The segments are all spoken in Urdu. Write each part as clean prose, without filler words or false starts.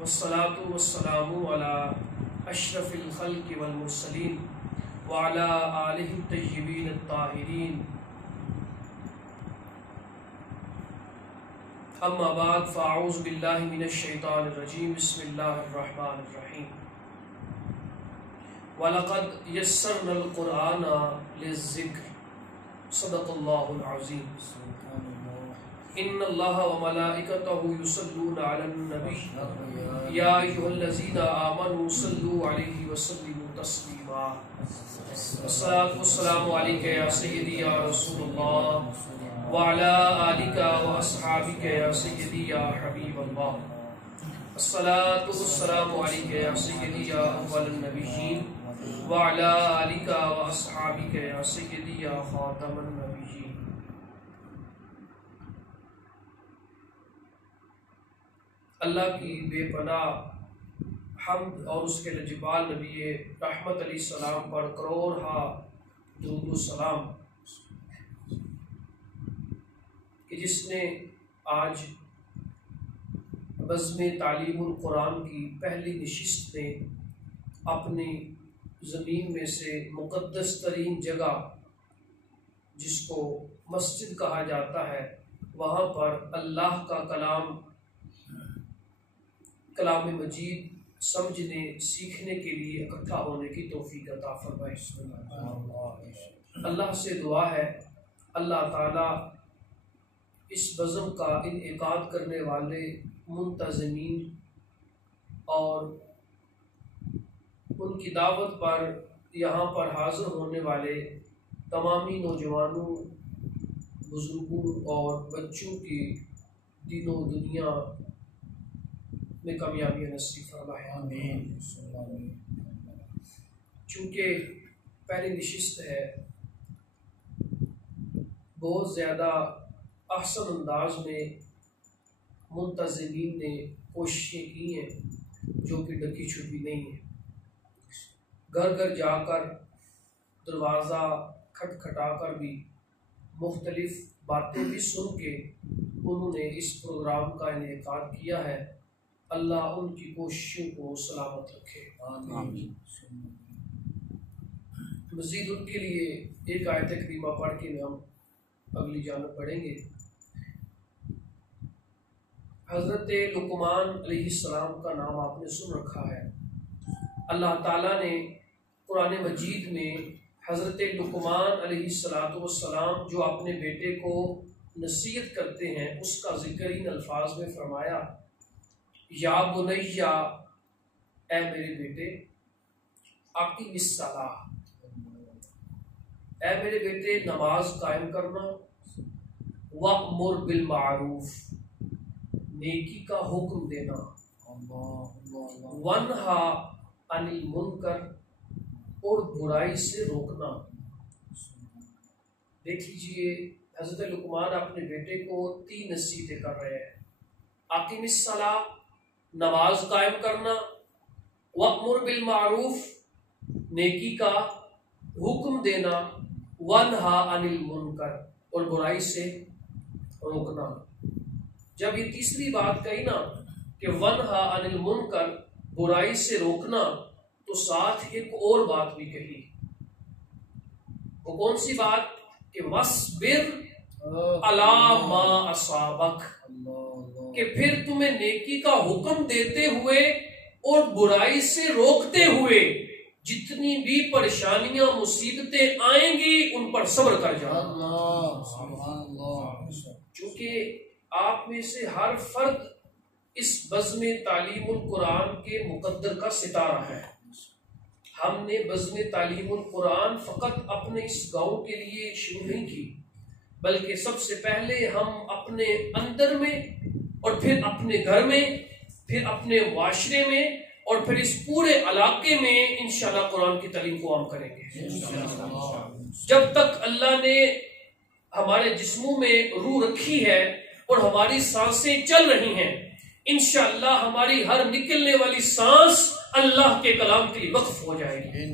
والصلاة والسلام على أشرف الخلق والمرسلين وعلى آله الطيبين الطاهرين أما بعد فأعوذ بالله من الشيطان الرجيم بسم الله الرحمن الرحيم وَلَقَدْ يَسَّرْنَا الْقُرْآنَ لِلذِّكْرِ صدق الله العظيم إن الله وملائكته يصلون على النبي يا أيها الذين آمنوا صلوا عليه وسلموا تسليما الصلاة والسلام عليك يا سيدي يا رسول الله وعلى آلك وأصحابك يا سيدي يا حبيب الله الصلاة والسلام عليك يا سيدي يا أول النبيين وعلى آلك وأصحابك يا سيدي يا خاتم النبيين. اللہ کی بے پناہ حمد اور اس کے لجپال نبی رحمت علیہ السلام پر کروڑ ہا درود و سلام کہ جس نے آج بزم تعلیم القرآن کی پہلی نشست میں اپنی زمین میں سے مقدس ترین جگہ جس کو مسجد کہا جاتا ہے وہاں پر اللہ کا کلام مجید سمجھنے سیکھنے کے لیے اکٹھا ہونے کی توفیق عطا فرمائے. اللہ سے دعا ہے اللہ تعالیٰ اس بزم کا انعقاد کرنے والے منتظمین اور ان کی دعوت پر یہاں پر حاضر ہونے والے تمامی نوجوانوں بزرگوں اور بچوں کی دین و دنیا میں کامیابی نصیب فرمائے. آمین. چونکہ پہلی نشست ہے بہت زیادہ احسن انداز میں منتظمین نے کوششیں کی ہیں جو کہ ڈکی چھپی نہیں ہیں. گھر گھر جا کر دروازہ کھٹکھٹا کر بھی مختلف باتیں بھی سن کے انہوں نے اس پروگرام کا انعقاد کیا ہے. اللہ ان کی کوششوں کو سلامت رکھے. آمین. مزید ان کے لیے ایک آیت کریمہ پڑھ کے ہم اگلی جانب پڑھیں گے. حضرت لقمان علیہ السلام کا نام آپ نے سن رکھا ہے. اللہ تعالیٰ نے قرآن مجید میں حضرت لقمان علیہ السلام جو اپنے بیٹے کو نصیحت کرتے ہیں اس کا ذکر ان الفاظ میں فرمایا یا بنیا اے میرے بیٹے اقیم الصلاۃ اے میرے بیٹے نماز قائم کرنا وأمر بالمعروف نیکی کا حکم دینا ونہا عن المنکر اور برائی سے روکنا. دیکھ لیجئے حضرت لقمان اپنے بیٹے کو 3 نصیحتیں کر رہے ہیں. اقیم الصلاۃ نماز قائم کرنا، وأمر بالمعروف نیکی کا حکم دینا، ونہا عن المنکر اور برائی سے روکنا. جب یہ تیسری بات کہی نا کہ ونہا عن المنکر برائی سے روکنا تو ساتھ ایک اور بات بھی کہی. وہ کون سی بات کہ وَاصْبِرْ عَلَىٰ مَا أَصَابَكَ کہ پھر تمہیں نیکی کا حکم دیتے ہوئے اور برائی سے روکتے ہوئے جتنی بھی پریشانیاں مصیبتیں آئیں گی ان پر صبر کر جاؤ. چونکہ آپ میں سے ہر فرد اس بزم تعلیم القرآن کے مقدر کا ستارہ ہے. ہم نے بزم تعلیم القرآن فقط اپنے اس گاؤں کے لیے شروع نہیں کی بلکہ سب سے پہلے ہم اپنے اندر میں اور پھر اپنے گھر میں پھر اپنے معاشرے میں اور پھر اس پورے علاقے میں انشاءاللہ قرآن کی تعلیم کو عام کریں گے. جب تک اللہ نے ہمارے جسموں میں روح رکھی ہے اور ہماری سانسیں چل رہی ہیں انشاءاللہ ہماری ہر نکلنے والی سانس اللہ کے کلام کے لیے وقف ہو جائے گی.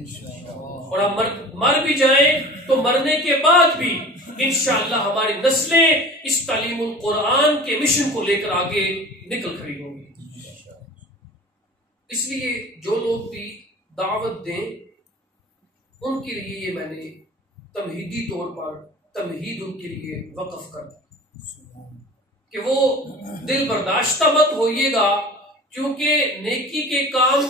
اور ہم مر بھی جائیں تو مرنے کے بعد بھی انشاءاللہ ہماری نسلیں اس تعلیم القرآن کے مشن کو لے کر آگے نکل کھڑی ہوں گی. اس لیے جو لوگ بھی دعوت دیں ان کے لیے یہ میں نے تمہیدی طور پر تمہید ان کے لیے وقف کر دی کہ وہ دل برداشتہ مت ہوئیے گا، کیونکہ نیکی کے کام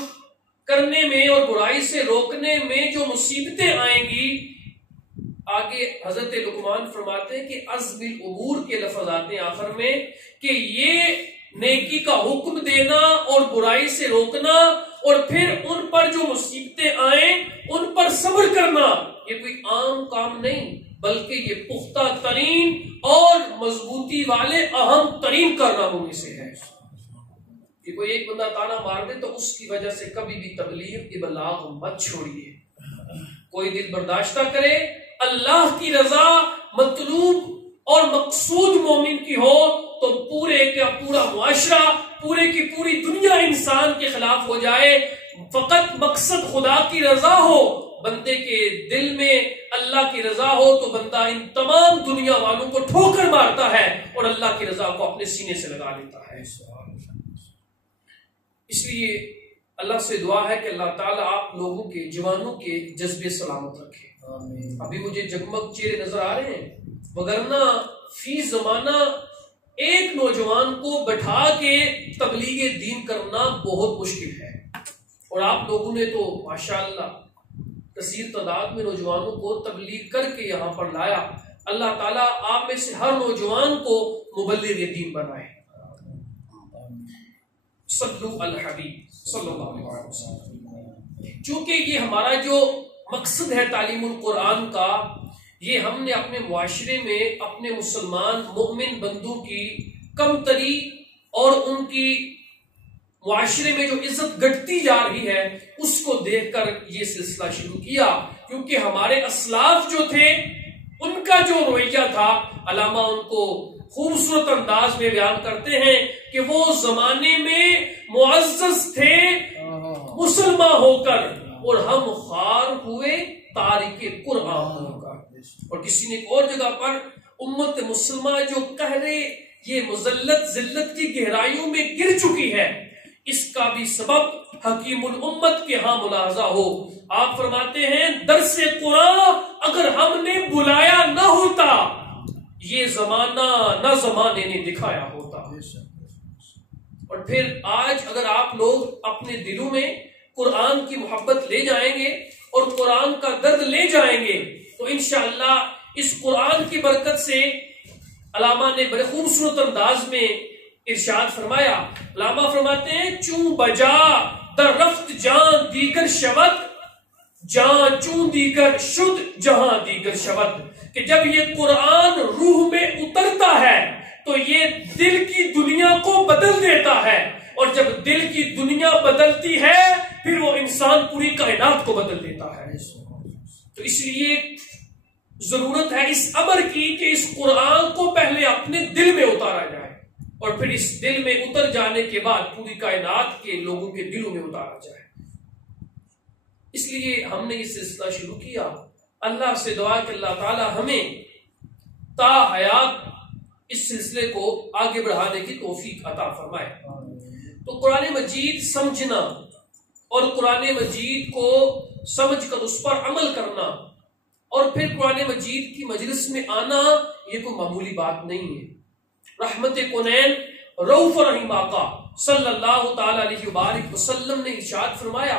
کرنے میں اور برائی سے روکنے میں جو مصیبتیں آئیں گی، آگے حضرت لقمان فرماتے ہیں کہ عزم العبور کے لفظ آتے ہیں آخر میں، کہ یہ نیکی کا حکم دینا اور برائی سے روکنا اور پھر ان پر جو مصیبتیں آئیں ان پر صبر کرنا، یہ کوئی عام کام نہیں بلکہ یہ پختہ ترین اور مضبوطی والے اہم ترین کارناموں میں سے ہے۔ کہ کوئی ایک بندہ تانا مار دے تو اس کی وجہ سے کبھی بھی تبلیغ ابلاغ مت چھوڑیے، کوئی دل برداشتہ کرے، اللہ کی رضا مطلوب اور مقصود مومن کی ہو تو پورے کا پورا معاشرہ، پورے کی پوری دنیا انسان کے خلاف ہو جائے، فقط مقصد خدا کی رضا ہو، بندے کے دل میں اللہ کی رضا ہو تو بندہ ان تمام دنیا والوں کو ٹھوکر مارتا ہے اور اللہ کی رضا کو اپنے سینے سے لگا لیتا ہے۔ اس لیے اللہ سے دعا ہے کہ اللہ تعالیٰ آپ لوگوں کے جوانوں کے جذبے سلامت رکھے۔ ابھی مجھے جگمگ چہرے نظر آ رہے ہیں، وگرنہ فی زمانہ ایک نوجوان کو بٹھا کے تبلیغ دین کرنا بہت مشکل ہے، اور آپ لوگوں نے تو ماشاءاللہ کثیر تعداد میں نوجوانوں کو تبلیغ کر کے یہاں پر لایا۔ اللہ تعالیٰ آپ میں سے ہر نوجوان کو مبلغ دین بنائے۔ صلو علی الحبیب صلی اللہ علیہ وسلم۔ چونکہ یہ ہمارا جو مقصد ہے تعلیم القرآن کا، یہ ہم نے اپنے معاشرے میں اپنے مسلمان مومن بندوں کی کمتری اور ان کی معاشرے میں جو عزت گھٹتی جا رہی ہے اس کو دیکھ کر یہ سلسلہ شروع کیا، کیونکہ ہمارے اسلاف جو تھے ان کا جو رویہ تھا، علامہ ان کو خوبصورت انداز میں بیان کرتے ہیں کہ وہ زمانے میں معزز تھے مسلمان ہو کر اور ہم خوار ہوئے تارک قرآن ہو کر۔ اور کسی نے ایک اور جگہ پر امت مسلمہ جو قہرے یہ مذلت ذلت کی گہرائیوں میں گر چکی ہے، اس کا بھی سبب حکیم الامت کے ہاں ملاحظہ ہو۔ آپ فرماتے ہیں درس قرآن اگر ہم نے بلایا نہ ہوتا یہ زمانہ نہ زمانے نے دکھایا ہوتا۔ اور پھر آج اگر آپ لوگ اپنے دلوں میں قرآن کی محبت لے جائیں گے اور قرآن کا درد لے جائیں گے تو انشاءاللہ اس قرآن کی برکت سے علامہ نے بڑے خوبصورت انداز میں ارشاد فرمایا۔ علامہ فرماتے ہیں چوں بجا در رفت جان دیگر شود، جان چون دیگر شد جہاں دیگر شود، کہ جب یہ قرآن روح میں اترتا ہے تو یہ دل کی دنیا کو بدل دیتا ہے، اور جب دل کی دنیا بدلتی ہے پھر وہ انسان پوری کائنات کو بدل دیتا ہے۔ تو اس لیے ضرورت ہے اس امر کی کہ اس قرآن کو پہلے اپنے دل میں اتارا جائے اور پھر اس دل میں اتر جانے کے بعد پوری کائنات کے لوگوں کے دلوں میں اتارا جائے۔ اس لیے ہم نے یہ سلسلہ شروع کیا۔ اللہ سے دعا کہ اللہ تعالی ہمیں تا حیات اس سلسلے کو آگے بڑھانے کی توفیق عطا فرمائے۔ تو قرآن مجید سمجھنا اور قرآن مجید کو سمجھ کر اس پر عمل کرنا اور پھر قرآن مجید کی مجلس میں آنا یہ کوئی معمولی بات نہیں ہے۔ رحمت کونین رؤوف رحیم آقا صلی اللہ تعالی علیہ وآلہ وسلم نے ارشاد فرمایا،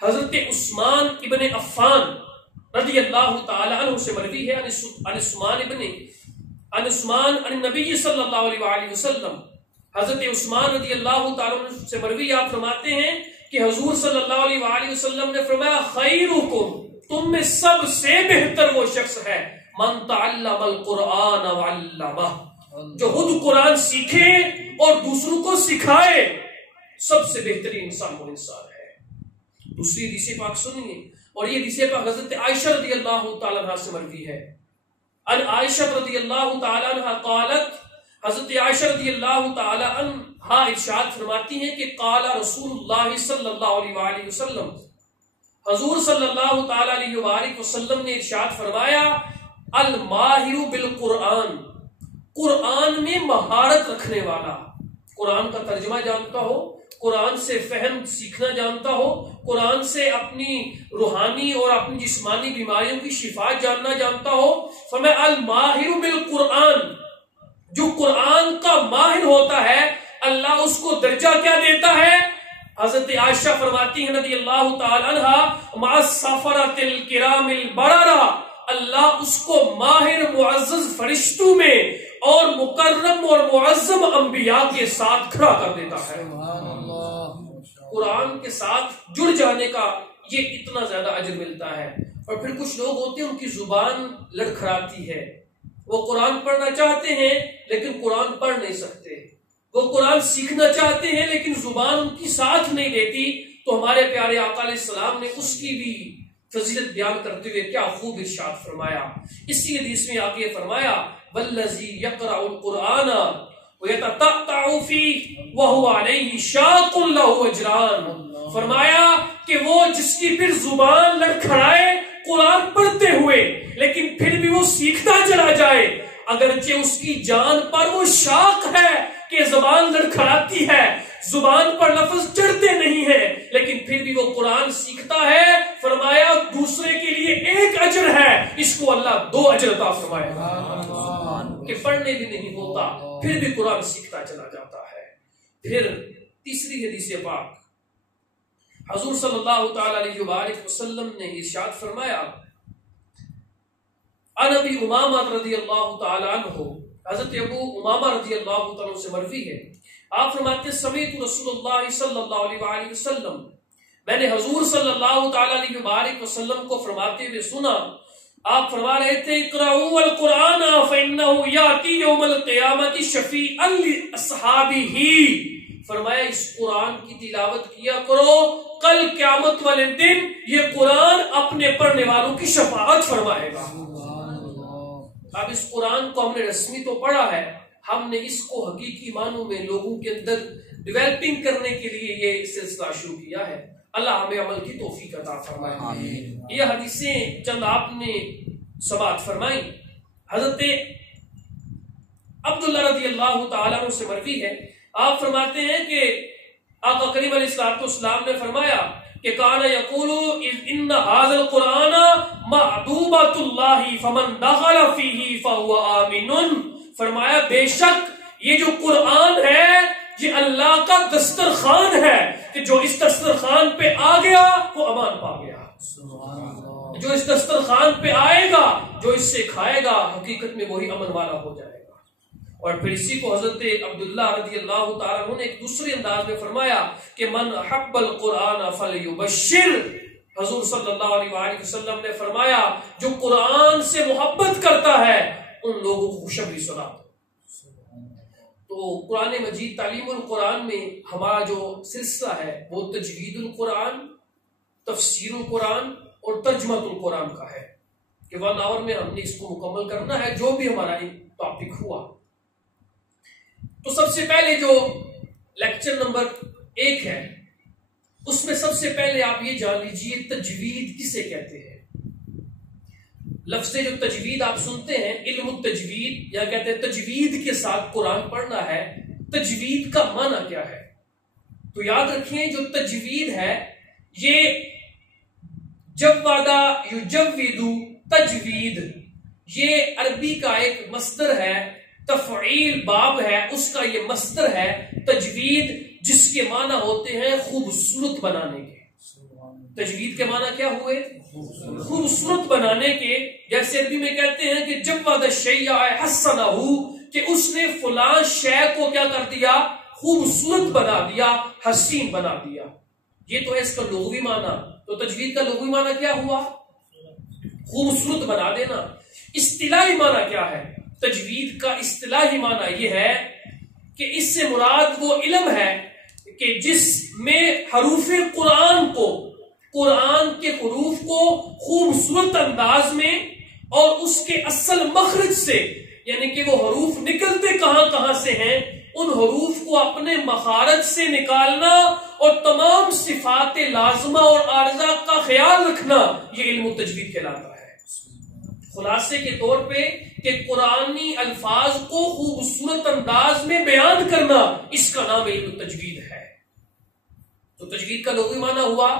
حضرت عثمان ابن عفان رضی اللہ تعالی عنہ سے مروی ہے عن عثمان عن نبی صلی اللہ علیہ وآلہ وسلم، حضرت عثمان رضی اللہ تعالی عنہ سے مروی آپ فرماتے ہیں کہ حضور صلی اللہ علیہ وآلہ وسلم نے فرمایا خیرکم، تم میں سب سے بہتر وہ شخص ہے من تعلم القرآن وعلمہ، جو خود قرآن سیکھے اور دوسروں کو سکھائے، سب سے بہترین انسان وہ انسان ہے۔ دوسری حدیث پاک سنیے، اور یہ حدیث پاک حضرت عائشہ رضی اللہ تعالی عنہ سے مروی ہے۔ ان عائشہ رضی اللہ تعالی عنہ قالت، حضرت عائشہ رضی اللہ تعالی عنہ ارشاد فرماتی ہیں کہ قال رسول اللہ صلی اللہ علیہ وآلہ وسلم، حضور صلی اللہ تعالی علیہ وآلہ وسلم نے ارشاد فرمایا الماہر بالقرآن، قرآن میں مہارت رکھنے والا، قرآن کا ترجمہ جانتا ہو، قرآن سے فہم سیکھنا جانتا ہو، قرآن سے اپنی روحانی اور اپنی جسمانی بیماریوں کی شفا جاننا جانتا ہو. فرمایا الماہر بالقرآن، جو قرآن کا ماہر ہوتا ہے اللہ اس کو درجہ کیا دیتا ہے؟ حضرت عائشہ فرماتی ہیں رضی اللہ تعالی عنہ مع السفرۃ الکرام البررہ، اللہ اس کو ماہر معزز فرشتوں میں اور مکرم اور معظم انبیاء کے ساتھ کھڑا کر دیتا ہے. قرآن کے ساتھ جڑ جانے کا یہ اتنا زیادہ اجر ملتا ہے. اور پھر کچھ لوگ ہوتے ہیں ان کی زبان لڑکھڑاتی ہے، وہ قرآن پڑھنا چاہتے ہیں لیکن قرآن پڑھ نہیں سکتے، وہ قرآن سیکھنا چاہتے ہیں لیکن زبان ان کی ساتھ نہیں دیتی. تو ہمارے پیارے آقا علیہ السلام نے اس کی بھی فضیلت بیان کرتے ہوئے کیا خوب ارشاد فرمایا. اسی حدیث میں آگے فرمایا والذی یقرأ القرآن ویتتعتع فیہ وہو علیہ شاق لہ اجران. فرمایا کہ وہ جس کی پھر زبان لڑکھڑائے قرآن پڑھتے ہوئے لیکن پھر بھی وہ سیکھتا چلا جائے، اگرچہ اس کی جان پر وہ شاق ہے کہ زبان لڑکھڑاتی ہے، زبان پر لفظ چڑھتے نہیں ہیں، لیکن پھر بھی وہ قرآن سیکھتا ہے. فرمایا دوسرے کے لیے ایک اجر ہے، اس کو اللہ 2 اجر عطا فرمائے گا کہ پڑھنے بھی نہیں ہوتا پھر بھی قرآن سیکھتا چلا جاتا ہے. پھر تیسری حدیث پاک حضور صلی اللہ تعالی علیہ وآلہ وسلم نے ارشاد فرمایا عن ابی امامہ رضی اللہ تعالی عنہ، حضرت ابو امامہ رضی اللہ تعالی عنہ سے مروی ہے، آپ فرماتے ہیں سمعت رسول اللہ صلی اللہ علیہ وآلہ وسلم، میں نے حضور صلی اللہ تعالی علیہ وآلہ وسلم کو فرماتے ہوئے سنا. آپ فرما رہے تھے اقرؤوا القرآن فإنہ یأتی یوم القیامۃ شفیعا لأصحابہ. فرمایا اس قرآن کی تلاوت کیا کرو، کل قیامت والے دن یہ قرآن اپنے پڑھنے والوں کی شفاعت فرمائے گا. اب اس قرآن کو ہم نے رسمی تو پڑھا ہے، ہم نے اس کو حقیقی معنوں میں لوگوں کے اندر ڈیولپنگ کرنے کے لیے یہ سلسلہ شروع کیا ہے. اللہ ہمیں عمل کی توفیق عطا فرمائے. یہ حدیثیں چند آپ نے سماعت فرمائی. حضرت عبداللہ رضی اللہ تعالیٰ عنہ سے مروی ہے، آپ فرماتے ہیں کہ آقا کریم علیہ السلام نے فرمایا کہ کان یقول ان ھذا القرآن معدوبۃ اللہ فمن دخل فیہ فہو آمن. فرمایا بے شک یہ جو قرآن ہے یہ اللہ کا دسترخوان ہے کہ جو اس دسترخوان پہ آ گیا وہ امان پا گیا. جو اس دسترخوان پہ آئے گا، جو اس سے کھائے گا، حقیقت میں وہی امن والا ہو جائے گا. اور پھر اسی کو حضرت عبداللہ رضی اللہ تعالیٰ عنہ نے ایک دوسرے انداز میں فرمایا کہ من حب القرآن فلیبشر. حضور صلی اللہ علیہ وآلہ وسلم نے فرمایا جو قرآن سے محبت کرتا ہے ان لوگوں کو خوشخبری سنا. تو قرآن مجید تعلیم القرآن میں ہمارا جو سلسلہ ہے وہ تجوید القرآن، تفسیر القرآن اور ترجمہ القرآن کا ہے کہ 1 آور میں ہم نے اس کو مکمل کرنا ہے جو بھی ہمارا ٹاپک ہوا. تو سب سے پہلے جو لیکچر نمبر 1 ہے اس میں سب سے پہلے آپ یہ جان لیجئے تجوید کسے کہتے ہیں. لفظ جو تجوید آپ سنتے ہیں علم التجوید یا کہتے ہیں تجوید کے ساتھ قرآن پڑھنا ہے، تجوید کا معنی کیا ہے؟ تو یاد رکھیں جو تجوید ہے یہ جوادہ یجود تجوید، یہ عربی کا ایک مصدر ہے، تفعیل باب ہے اس کا یہ مصدر ہے تجوید، جس کے معنی ہوتے ہیں خوبصورت بنانے کے. تجوید کے معنی کیا ہوئے؟ خوبصورت بنانے کے. جیسے عربی میں کہتے ہیں کہ جوّد الشیء حسنہ، کہ اس نے فلاں شے کو کیا کر دیا؟ خوبصورت بنا دیا، حسین بنا دیا. یہ تو ہے اس کا لغوی معنی. تو تجوید کا لغوی معنی کیا ہوا؟ خوبصورت بنا دینا. اصطلاحی معنی کیا ہے؟ تجوید کا اصطلاحی معنی یہ ہے کہ اس سے مراد وہ علم ہے کہ جس میں حروف قرآن کو، قرآن کے حروف کو خوبصورت انداز میں اور اس کے اصل مخرج سے، یعنی کہ وہ حروف نکلتے کہاں کہاں سے ہیں، ان حروف کو اپنے مخارج سے نکالنا اور تمام صفات لازمہ اور عارضہ کا خیال رکھنا، یہ علم التجوید کہلاتا ہے. خلاصے کے طور پہ کہ قرآنی الفاظ کو خوبصورت انداز میں بیان کرنا، اس کا نام علم تجوید ہے۔ تو تجوید کا لغوی معنی ہوا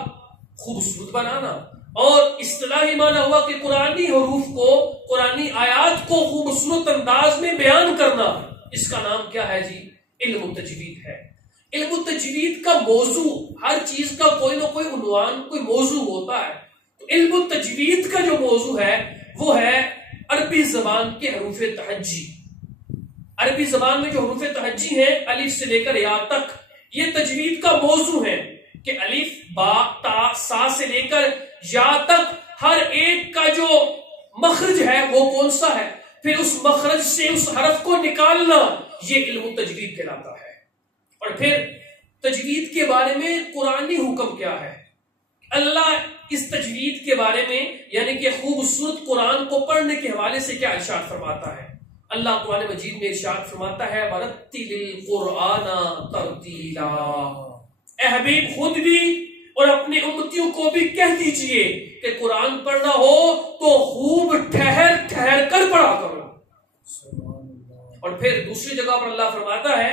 خوبصورت بنانا، اور اصطلاحی معنی ہوا کہ قرآنی حروف کو، قرآنی آیات کو خوبصورت انداز میں بیان کرنا، اس کا نام کیا ہے جی؟ علم تجوید ہے۔ علم تجوید کا موضوع، ہر چیز کا کوئی نہ کوئی عنوان، کوئی موضوع ہوتا ہے۔ تو علم تجوید کا جو موضوع ہے وہ ہے عربی زبان کے حروف تہجی۔ عربی زبان میں جو حروف تہجی ہیں الف سے لے کر یا تک، یہ تجوید کا موضوع ہے کہ الف، با، تا، سا سے لے کر یا تک ہر ایک کا جو مخرج ہے وہ کون سا ہے، پھر اس مخرج سے اس حرف کو نکالنا، یہ علم تجوید کہلاتا ہے۔ اور پھر تجوید کے بارے میں قرآنی حکم کیا ہے؟ اللہ اس تجوید کے بارے میں، یعنی کہ خوبصورت قرآن کو پڑھنے کے حوالے سے کیا ارشاد فرماتا ہے؟ اللہ قرآن مجید میں ارشاد فرماتا ہے وَرَتِّلِ الْقُرْآنَ تَرْتِيلًا۔ اے حبیب خود بھی اور اپنی امتیوں کو بھی کہہ دیجئے کہ قرآن پڑھنا ہو تو خوب ٹھہر ٹھہر کر پڑھا کرو۔ اور پھر دوسری جگہ پر اللہ فرماتا ہے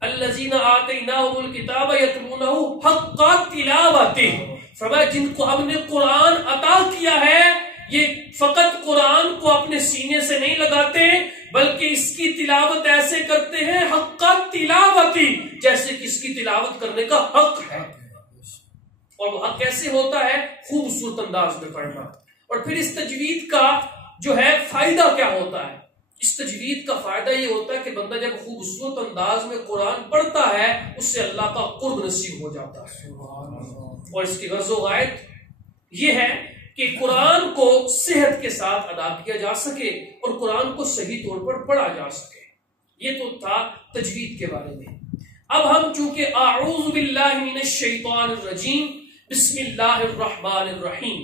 الَّذِينَ آتَيْنَاهُمُ الْكِتَابَ يَتْلُونَهُ حَقَّ تِلَاوَتِهِ، فرمایا جن کو ہم نے قرآن عطا کیا ہے یہ فقط قرآن کو اپنے سینے سے نہیں لگاتے بلکہ اس کی تلاوت ایسے کرتے ہیں حق تلاوتی، جیسے کہ اس کی تلاوت کرنے کا حق ہے۔ اور وہ حق کیسے ہوتا ہے؟ خوبصورت انداز میں پڑھنا۔ اور پھر اس تجوید کا جو ہے فائدہ کیا ہوتا ہے؟ اس تجوید کا فائدہ یہ ہوتا ہے کہ بندہ جب خوبصورت انداز میں قرآن پڑھتا ہے اس سے اللہ کا قرب نصیب ہو جاتا ہے۔ اور اس کی غرض و غایت یہ ہے کہ قرآن کو صحت کے ساتھ ادا کیا جا سکے اور قرآن کو صحیح طور پر پڑھا جا سکے۔ یہ تو تھا تجوید کے بارے میں۔ اب ہم چونکہ اعوذ باللہ من الشیطان الرجیم بسم اللہ الرحمن الرحیم،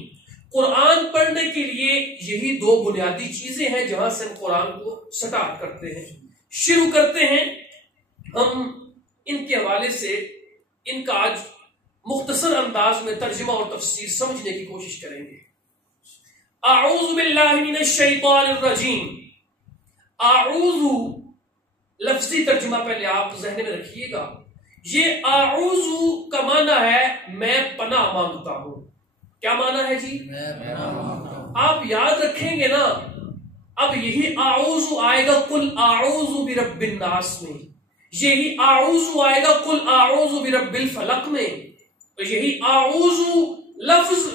قرآن پڑھنے کے لیے یہی دو بنیادی چیزیں ہیں جہاں سے ہم قرآن کو سٹارٹ کرتے ہیں، شروع کرتے ہیں۔ ہم ان کے حوالے سے ان کا آج مختصر انداز میں ترجمہ اور تفسیر سمجھنے کی کوشش کریں گے۔ اعوذ باللہ من الشیطان الرجیم، اعوذ لفظی ترجمہ پہلے آپ ذہن میں رکھیے گا۔ یہ اعوذ کا معنی ہے میں پناہ مانگتا ہوں۔ کیا معنی ہے جی؟ آپ یاد رکھیں گے نا، اب یہی اعوذ آئے گا قل اعوذ برب الناس میں، یہی اعوذ آئے گا قل اعوذ برب الفلق میں، تو یہی اعوذ لفظ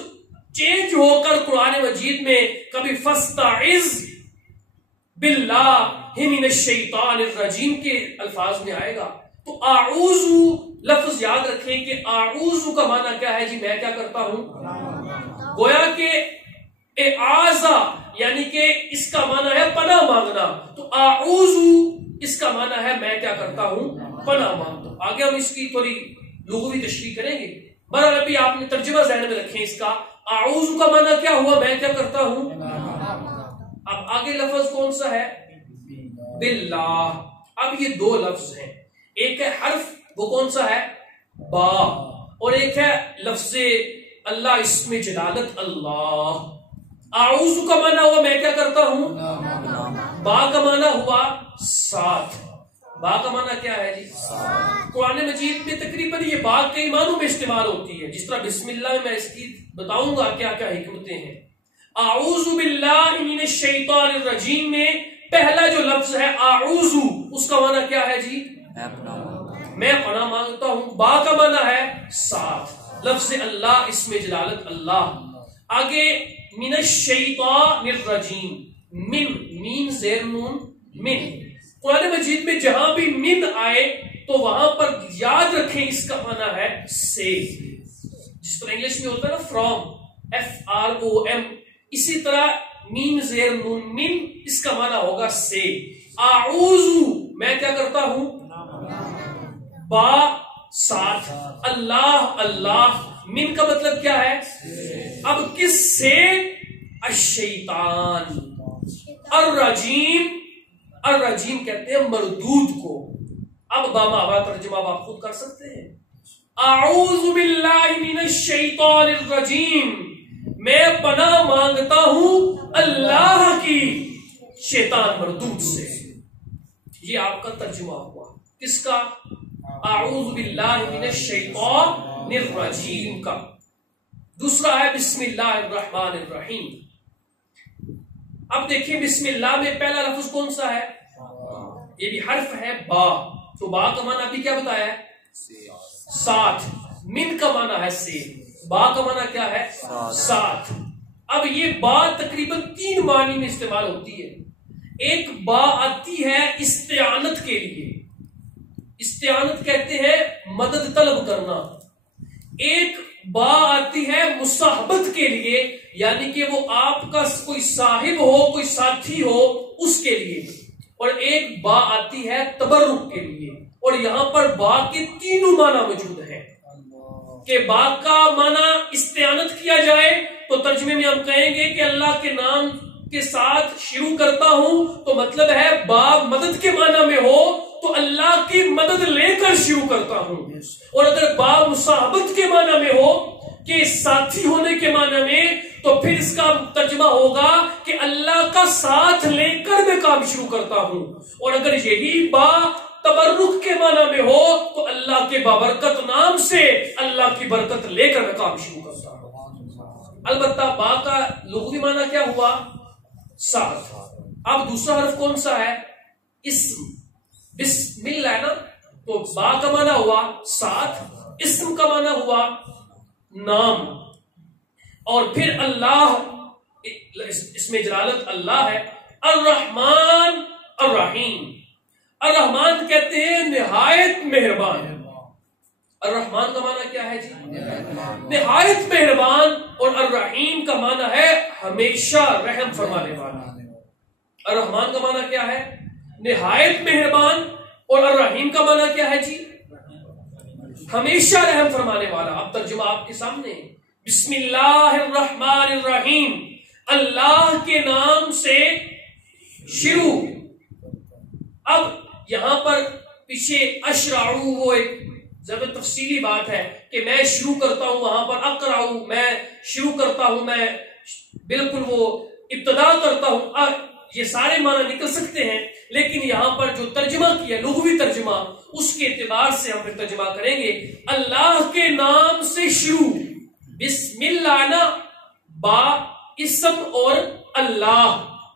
چینج ہو کر قرآن مجید میں کبھی فاستعذ باللہ من الشیطان الرجیم کے الفاظ میں آئے گا۔ تو اعوذ لفظ یاد رکھیں کہ اعوذ کا معنی کیا ہے جی؟ میں کیا کرتا ہوں؟ گویا کہ اعاذہ یعنی کہ اس کا معنی ہے پناہ مانگنا، تو اعوذ اس کا معنی ہے میں کیا کرتا ہوں؟ پناہ مانگتا ہوں۔ آگے ہم اس کی تھوڑی لغوی تشریح کریں گے، بہرحال ابھی آپ نے ترجمہ ذہن میں رکھیں اس کا۔ اعوذ کا معنی کیا ہوا؟ میں کیا کرتا ہوں؟ اب آگے لفظ کون سا ہے؟ باللہ۔ اب یہ دو لفظ ہیں، ایک ہے حرف، وہ کون سا ہے؟ با، اور ایک ہے لفظ اللہ، اسم جلالت اللہ۔ اعوذ کا معنی ہوا میں کیا کرتا ہوں؟ با کا معنی ہوا ساتھ۔ با کا معنی کیا ہے جی؟ قرآن مجید میں تقریباً یہ با کئی معنوں میں استعمال ہوتی ہے، جس طرح بسم اللہ میں اس کی بتاؤں گا کیا کیا حکمتیں ہیں۔ اعوذ باللہ من الشیطان الرجیم میں پہلا جو لفظ ہے اعوذ، اس کا معنی کیا ہے جی؟ میں پناہ مانگتا ہوں۔ با کا معنی ہے ساتھ، لفظ اللہ، اسم جلالت اللہ۔ آگے من الشیطان الرجیم، من، میم زیر نون، من۔ قرآن مجید میں جہاں بھی من آئے تو وہاں پر یاد رکھیں اس کا معنی ہے سے، جس طرح انگلش میں ہوتا ہے نا فرام، FROM، اسی طرح میم زیر نون من، اس کا معنی ہوگا سے۔ اعوذ میں کیا کرتا ہوں؟ با ساتھ، اللہ اللہ، من کا مطلب کیا ہے؟ اب کس سے؟ الشیطان، الرجیم، الرجیم کہتے ہیں مردود کو۔ اب باما ترجمہ آپ خود کر سکتے ہیں۔ اعوذ باللہ من الشیطان الرجیم، میں پناہ مانگتا ہوں اللہ کی شیطان مردود سے. یہ آپ کا ترجمہ ہوا کس کا؟ اعوذ باللہ من الشیطان الرجیم کا. دوسرا ہے بسم اللہ الرحمن الرحیم. اب دیکھیں بسم اللہ میں پہلا لفظ کون سا ہے؟ یہ بھی حرف ہے با. تو با کا معنی ابھی کیا بتایا ہے؟ ساتھ. من کا معنی ہے سے. با کا معنی کیا ہے؟ ساتھ. اب یہ با تقریباً 3 معنی میں استعمال ہوتی ہے. ایک با آتی ہے استعانت کے لیے، استعانت کہتے ہیں مدد طلب کرنا. ایک با آتی ہے مصاحبت کے لیے، یعنی کہ وہ آپ کا کوئی صاحب ہو، کوئی ساتھی ہو، اس کے لیے. اور ایک با آتی ہے تبرک کے لیے. اور یہاں پر با کے 3 معنی موجود ہیں. کہ با کا معنی استعانت کیا جائے تو ترجمے میں ہم کہیں گے کہ اللہ کے نام کے ساتھ شروع کرتا ہوں، تو مطلب ہے با مدد کے معنی میں ہو تو اللہ کی مدد لے کر شروع کرتا ہوں. اور اگر با مصاحبت کے معنی میں ہو کہ ساتھی ہونے کے معنی میں، تو پھر اس کا ترجمہ ہوگا کہ اللہ کا ساتھ لے کر میں کام شروع کرتا ہوں. اور اگر یہی با تبرک کے معنی میں ہو تو اللہ کے بابرکت نام سے اللہ کی برکت لے کر میں کام شروع کرتا ہوں. البتہ با کا لغوی معنی کیا ہوا؟ ساتھ. اب دوسرا حرف کون سا ہے؟ اسم. بسم اللہ ہے نا، تو با کا معنی ہوا ساتھ، اسم کا معنی ہوا نام. اور پھر اللہ، اس میں جلالت اللہ ہے. الرحمن الرحیم. الرحمن کہتے ہیں نہایت مہربان. الرحمن کا معنی کیا ہے جی؟ نہایت مہربان. اور الرحیم کا معنی ہے ہمیشہ رحم فرمانے والا. الرحمن کا معنی کیا ہے؟ نہایت مہربان. اور الرحیم کا معنی کیا ہے جی؟ ہمیشہ رحم فرمانے والا. اب ترجمہ آپ کے سامنے. بسم اللہ الرحمن الرحیم، اللہ کے نام سے شروع. اب یہاں پر پیچھے اشرعو وہ ایک زیادہ تفصیلی بات ہے کہ میں شروع کرتا ہوں. وہاں پر اقرعو میں شروع کرتا ہوں، میں بالکل وہ ابتدا کرتا ہوں. یہ سارے معنی نکل سکتے ہیں، لیکن یہاں پر جو ترجمہ کیا لغوی ترجمہ، اس کے اعتبار سے ہم پھر ترجمہ کریں گے. اللہ کے نام سے شروع. بسم اللہ نا، با اسم اور اللہ.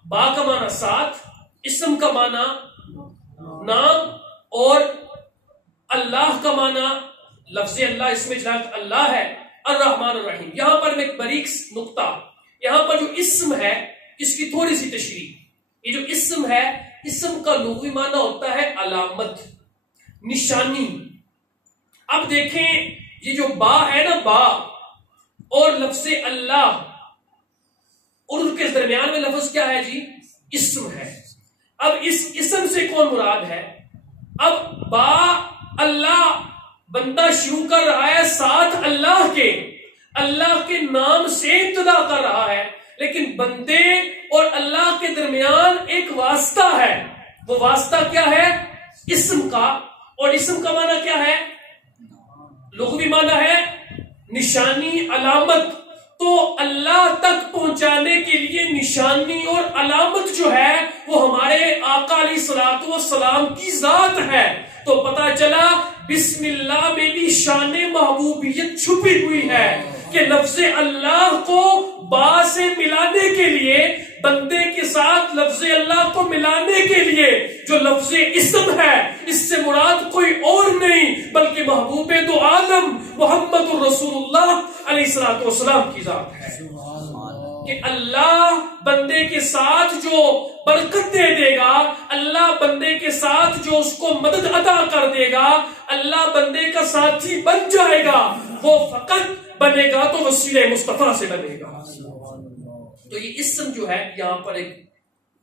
با کا معنی ساتھ، اسم کا معنی نام، اور اللہ کا معنی لفظ اللہ، اس میں جلالت اللہ ہے. الرحمن الرحیم. یہاں پر ایک باریک نقطہ، یہاں پر جو اسم ہے اس کی تھوڑی سی تشریح. یہ جو اسم ہے، اسم کا لغوی معنی ہوتا ہے علامت، نشانی. اب دیکھیں یہ جو با ہے نا، با اور لفظ اللہ، اور ان کے درمیان میں لفظ کیا ہے جی؟ اسم ہے. اب اس اسم سے کون مراد ہے؟ اب با اللہ، بندہ شروع کر رہا ہے ساتھ اللہ کے نام سے ابتدا کر رہا ہے، لیکن بندے اور اللہ کے درمیان ایک واسطہ ہے. وہ واسطہ کیا ہے؟ اسم کا. اور اسم کا معنی کیا ہے؟ لغوی معنی ہے نشانی، علامت. تو اللہ تک پہنچانے کے لیے نشانی اور علامت جو ہے وہ ہمارے آقا علیہ الصلوۃ والسلام کی ذات ہے. تو پتا چلا بسم اللہ میں بھی شان محبوبیت چھپی ہوئی ہے کہ لفظ اللہ کو با سے ملانے کے لیے، بندے کے ساتھ لفظ اللہ کو ملانے کے لیے جو لفظ اسم ہے، اس سے مراد کوئی اور نہیں بلکہ محبوب دو عالم محمد الرسول اللہ علیہ الصلوۃ والسلام کی ذات ہے. کہ اللہ بندے کے ساتھ جو برکت دے گا، اللہ بندے کے ساتھ جو اس کو مدد عطا کر دے گا، اللہ بندے کا ساتھی بن جائے گا، وہ فقط بنے گا تو وسیلہ مصطفیٰ سے بنے گا. تو یہ اسم جو ہے یہاں پر ایک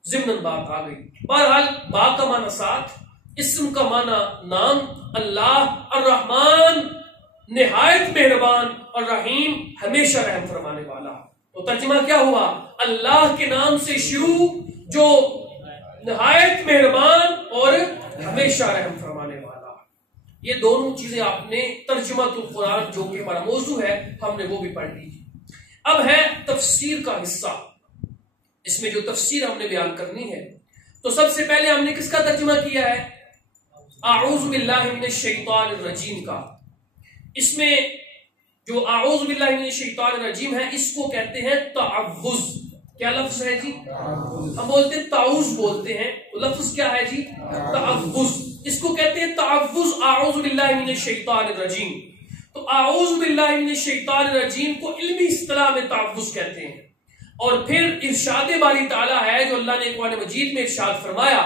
ضمن بات آ گئی. بہرحال با کا معنی ساتھ، اسم کا معنی نام اللہ، الرحمن نہایت مہربان، اور رحیم ہمیشہ رحم فرمانے والا. تو ترجمہ کیا ہوا؟ اللہ کے نام سے شروع جو نہایت مہربان اور ہمیشہ رحم فرمانے والا. یہ دونوں چیزیں آپ نے ترجمہ القرآن جو کہ ہمارا موضوع ہے، ہم نے وہ بھی پڑھ لی. اب ہے تفسیر کا حصہ. اس میں جو تفسیر ہم نے بیان کرنی ہے تو سب سے پہلے ہم نے کس کا ترجمہ کیا ہے؟ اعوذ باللہ من الشیطان الرجیم کا. اس میں جو اعوذ باللہ من الشیطان الرجیم ہے اس کو کہتے ہیں تعوذ. کیا لفظ ہے جی؟ ہم بولتے ہیں تعوذ بولتے ہیں، لفظ کیا ہے جی؟ تعوذ. اس کو کہتے ہیں تعوذ اعوذ باللہ من الشیطان الرجیم. تو اعوذ باللہ من الشیطان الرجیم کو علمی اصطلاح میں تعوذ کہتے ہیں. اور پھر ارشاد باری تعالیٰ ہے جو اللہ نے قرآن مجید میں ارشاد فرمایا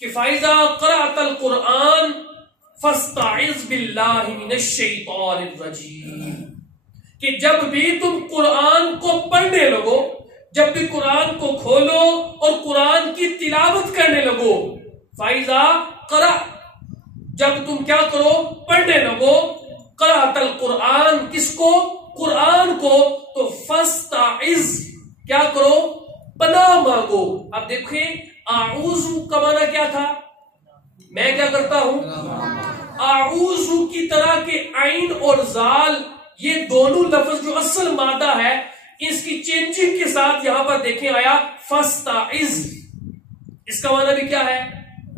کہ فَإِذَا قَرَأْتَ الْقُرْآنَ فَاسْتَعِذْ بِاللَّهِ مِنَ الشَّيْطَانِ الرَّجِيمِ، کہ جب بھی تم قرآن کو پڑھنے لگو، جب بھی قرآن کو کھولو اور قرآن کی تلاوت کرنے لگو، فَإِذَا قَرَأْ، جب تم کیا کرو؟ پڑھنے لگو، قرأت القرآن، کس کو؟ قرآن کو. تو فَاسْتَعِذْ، کیا کرو؟ پناہ مانگو. اب دیکھیں اعوذ کا معنی کیا تھا؟ میں کیا کرتا ہوں؟ اعوذ کی طرح کے عین اور زال یہ دونوں لفظ جو اصل مادہ ہے اس کی چینجنگ کے ساتھ یہاں پر دیکھیں آیا فاستعذ. اس کا معنی بھی کیا ہے؟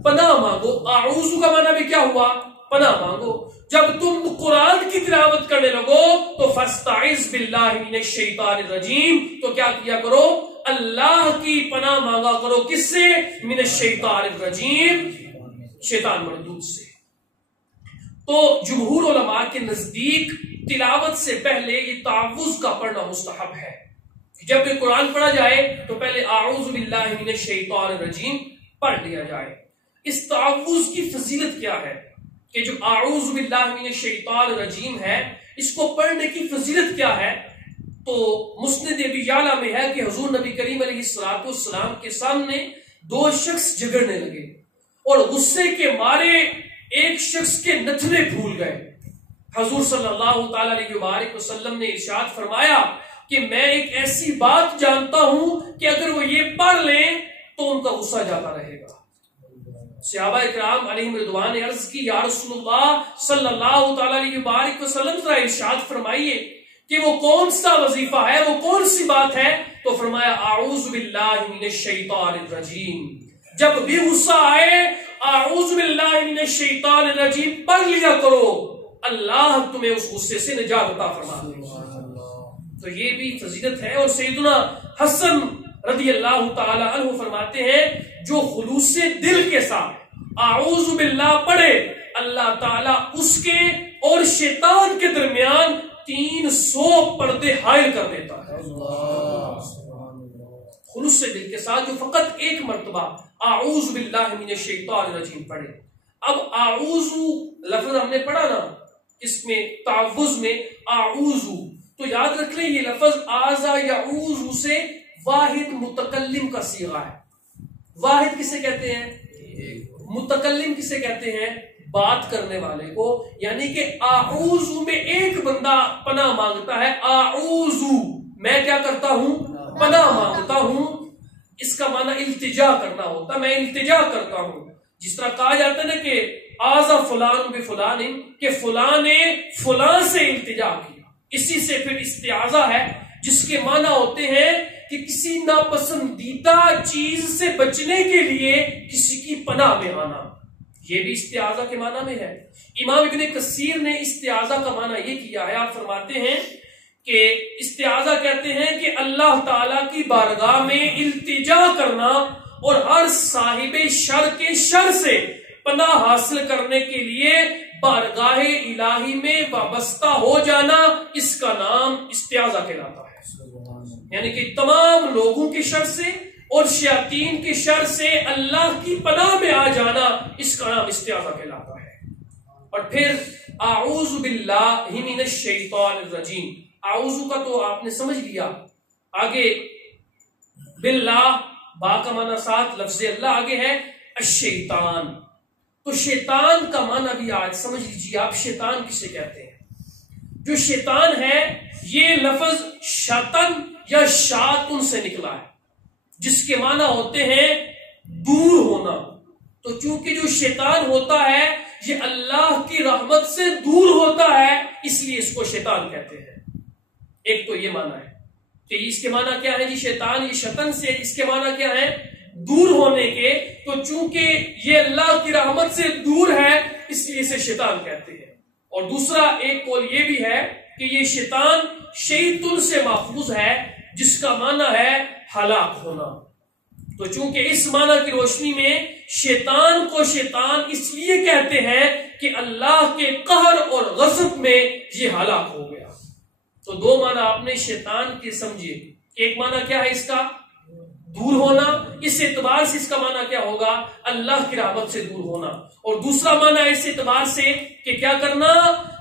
پناہ مانگو. اعوذ کا معنی بھی کیا ہوا؟ پناہ مانگو. جب تم قرآن کی تلاوت کرنے لگو تو فاستعذ باللہ من الشیطان الرجیم، تو کیا کیا کرو؟ اللہ کی پناہ مانگا کرو. کس سے؟ من الشیطان الرجیم، شیطان مردود سے. تو جمہور علماء کے نزدیک تلاوت سے پہلے یہ تعوذ کا پڑھنا مستحب ہے. جب بھی قرآن پڑھا جائے تو پہلے اعوذ باللہ من الشیطان الرجیم پڑھ لیا جائے. اس تعوذ کی فضیلت کیا ہے کہ جو اعوذ باللہ من الشیطان الرجیم ہے اس کو پڑھنے کی فضیلت کیا ہے؟ تو مسند ابی یعلا میں ہے کہ حضور نبی کریم علیہ السلام کے سامنے دو شخص جھگڑنے لگے اور غصے کے مارے ایک شخص کے نتنے پھول گئے. حضور صلی اللہ تعالی علیہ وسلم نے ارشاد فرمایا کہ میں ایک ایسی بات جانتا ہوں کہ اگر وہ یہ پڑھ لیں تو ان کا غصہ جاتا رہے گا. صحابہ اکرام علیہم رضوان نے عرض کی یا رسول اللہ صلی اللہ تعالی علیہ وسلم ذرا ارشاد فرمائیے کہ وہ کون سا وظیفہ ہے، وہ کون سی بات ہے؟ تو فرمایا اعوذ باللہ من الشیطان الرجیم. جب بھی غصہ آئے اعوذ باللہ من الشیطان الرجیم پڑھ لیا کرو، اللہ تمہیں اس غصے سے نجات عطا فرما دے گا. تو یہ بھی فضیلت ہے. اور سیدنا حسن رضی اللہ تعالی عنہ فرماتے ہیں جو خلوص دل کے ساتھ اعوذ باللہ پڑھے اللہ تعالیٰ اس کے اور شیطان کے درمیان 300 پردے حائل کر دیتا ہے. خلوص دل کے ساتھ جو فقط ایک مرتبہ اعوذ باللہ من الشیطان الرجیم پڑھے. اب اعوذ لفظ ہم نے پڑھا نا اس میں تعوذ میں اعوذ، تو یاد رکھ لیں یہ لفظ آذا یعوذ سے واحد متکلم کا صیغہ ہے. واحد کسے کہتے ہیں؟ متکلم کسے کہتے ہیں؟ بات کرنے والے کو. یعنی کہ اعوذ میں ایک بندہ پناہ مانگتا ہے، اعوذ میں کیا کرتا ہوں؟ پناہ مانگتا ہوں. اس کا معنی التجا کرنا ہوتا ہے، میں التجا کرتا ہوں. جس طرح کہا جاتا ہے نا کہ آذا فلان بفلان، کہ فلاں نے فلاں سے التجا کیا. اسی سے پھر استعاذہ ہے جس کے معنی ہوتے ہیں کہ کسی ناپسندیدہ چیز سے بچنے کے لیے کسی کی پناہ میں آنا. یہ بھی استعاذہ کے معنی میں ہے. امام ابن کثیر نے استعاذہ کا معنی یہ کیا ہے، آپ فرماتے ہیں کہ استعاذہ کہتے ہیں کہ اللہ تعالیٰ کی بارگاہ میں التجا کرنا اور ہر صاحب شر کے شر سے پناہ حاصل کرنے کے لیے بارگاہ الہی میں وابستہ ہو جانا، اس کا نام استعاذہ کہلاتا ہے. یعنی کہ تمام لوگوں کے شر سے اور شیاطین کے شر سے اللہ کی پناہ میں آ جانا، اس کا نام استعاذہ کہلاتا ہے. اور پھر اعوذ باللہ من الشیطان الرجیم، اعوذ کا تو آپ نے سمجھ لیا. آگے باللہ با کا معنی ساتھ لفظ اللہ آگے ہے الشیطان. تو شیطان کا معنی بھی آج سمجھ لیجیے آپ شیطان کسے کہتے ہیں. جو شیطان ہے یہ لفظ شیطان یا شاطن سے نکلا ہے جس کے معنی ہوتے ہیں دور ہونا. تو چونکہ جو شیطان ہوتا ہے یہ اللہ کی رحمت سے دور ہوتا ہے، اس لیے اس کو شیطان کہتے ہیں. ایک تو یہ معنی ہے. کہ اس کے معنی کیا ہے جی شیطان، یہ شطن سے، اس کے معنی کیا ہے دور ہونے کے، تو چونکہ یہ اللہ کی رحمت سے دور ہے اس لیے اسے شیطان کہتے ہیں۔ اور دوسرا ایک قول یہ بھی ہے کہ یہ شیطان شیطن سے ماخوذ ہے جس کا معنی ہے ہلاک ہونا، تو چونکہ اس معنی کی روشنی میں شیطان کو شیطان اس لیے کہتے ہیں کہ اللہ کے قہر اور غضب میں یہ ہلاک ہو گیا۔ تو دو معنی آپ نے شیطان کے سمجھے، ایک معنی کیا ہے اس کا دور ہونا، اس اعتبار سے اس کا معنی کیا ہوگا اللہ کی رحمت سے دور ہونا، اور دوسرا معنی اس اعتبار سے کہ کیا کرنا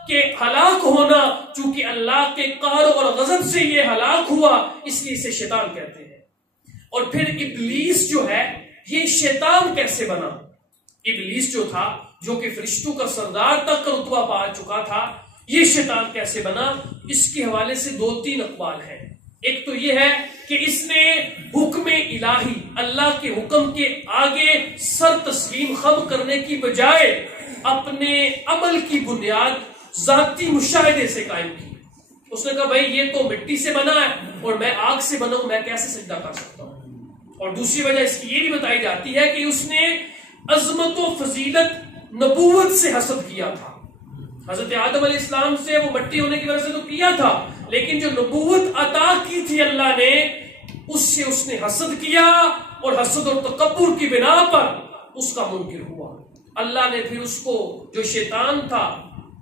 کہ ہلاک ہونا، چونکہ اللہ کے قہر اور غضب سے یہ ہلاک ہوا اس لیے اسے شیطان کہتے ہیں۔ اور پھر ابلیس جو ہے یہ شیطان کیسے بنا؟ ابلیس جو تھا جو کہ فرشتوں کا سردار تک کا رتبہ پا چکا تھا، یہ شیطان کیسے بنا؟ اس کے حوالے سے دو تین اقوال ہیں۔ ایک تو یہ ہے کہ اس نے حکم الہی، اللہ کے حکم کے آگے سر تسلیم خم کرنے کی بجائے اپنے عمل کی بنیاد ذاتی مشاہدے سے قائم کی۔ اس نے کہا بھائی یہ تو مٹی سے بنا ہے اور میں آگ سے بنا ہوں، میں کیسے سجدہ کر سکتا ہوں؟ اور دوسری وجہ اس کی یہ بھی بتائی جاتی ہے کہ اس نے عظمت و فضیلت نبوت سے حسد کیا تھا۔ حضرت آدم علیہ السلام سے وہ مٹی ہونے کی وجہ سے تو کیا تھا، لیکن جو نبوت عطا کی تھی اللہ نے اس سے اس نے حسد کیا، اور حسد اور تکبر کی بنا پر اس کا منکر ہوا۔ اللہ نے پھر اس کو جو شیطان تھا،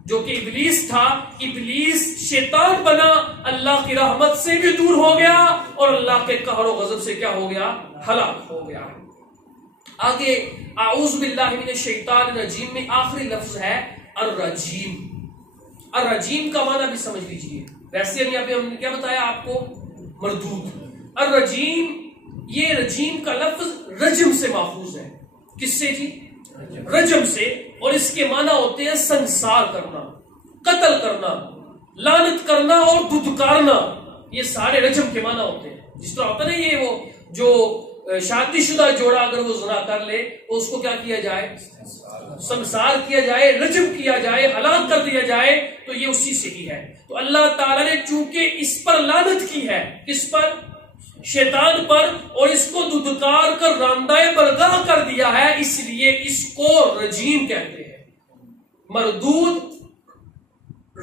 جو کہ ابلیس تھا، ابلیس شیطان بنا، اللہ کی رحمت سے بھی دور ہو گیا اور اللہ کے قہر و غضب سے کیا ہو گیا ہلاک ہو گیا۔ آگے اعوذ باللہ من الشیطان الرجیم میں آخری لفظ ہے الرجیم۔ الرجیم کا معنی بھی سمجھ لیجئے، ویسے یہاں پہ ہم نے کیا بتایا آپ کو مردود۔ الرجیم، یہ رجیم کا لفظ رجم سے ماخوذ ہے۔ کس سے جی؟ رجم سے، اور اس کے معنی ہوتے ہیں سنسار کرنا، قتل کرنا، لعنت کرنا اور دھتکارنا، یہ سارے رجم کے معنی ہوتے ہیں۔ جس طرح ہوتا ہے نا یہ وہ جو شادی شدہ جوڑا اگر وہ زنا کر لے تو اس کو کیا کیا جائے؟ سنسار کیا جائے، رجم کیا جائے، ہلاک کر دیا جائے، تو یہ اسی سے ہی ہے۔ تو اللہ تعالیٰ نے چونکہ اس پر لعنت کی ہے، کس پر؟ شیطان پر، اور اس کو دھتکار کر راندہ برگاہ کر دیا ہے، اس لیے اس کو رجیم کہتے ہیں۔ مردود،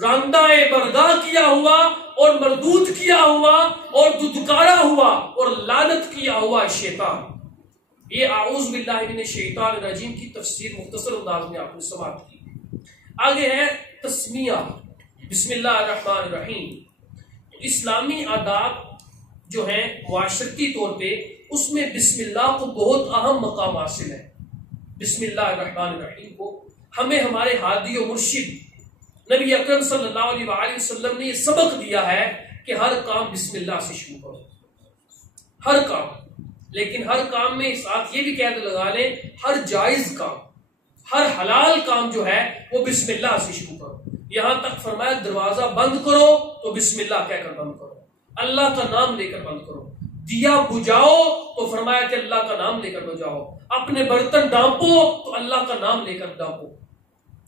راندہ برگاہ کیا ہوا اور مردود کیا ہوا اور دھتکارا ہوا اور لعنت کیا ہوا شیطان۔ یہ اعوذ باللہ من الشیطان الرجیم کی تفسیر مختصر انداز میں آپ نے سماعت کی۔ آگے ہے تسمیہ، بسم اللہ الرحمن الرحیم۔ اسلامی آداب جو ہیں معاشرتی طور پہ اس میں بسم اللہ کو بہت اہم مقام حاصل ہے۔ بسم اللہ الرحمن الرحیم کو ہمیں ہمارے ہادی و مرشد نبی اکرم صلی اللہ علیہ وآلہ وسلم نے یہ سبق دیا ہے کہ ہر کام بسم اللہ سے شروع کرو، ہر کام۔ لیکن ہر کام میں ساتھ یہ بھی قید لگا لیں، ہر جائز کام، ہر حلال کام جو ہے وہ بسم اللہ سے شروع کرو۔ یہاں تک فرمایا دروازہ بند کرو تو بسم اللہ کہہ کر بند کرو، اللہ کا نام لے کر بند کرو۔ دیا بجھاؤ تو فرمایا کہ اللہ کا نام لے کر بجھاؤ۔ اپنے برتن ڈانپو تو اللہ کا نام لے کر ڈانپو۔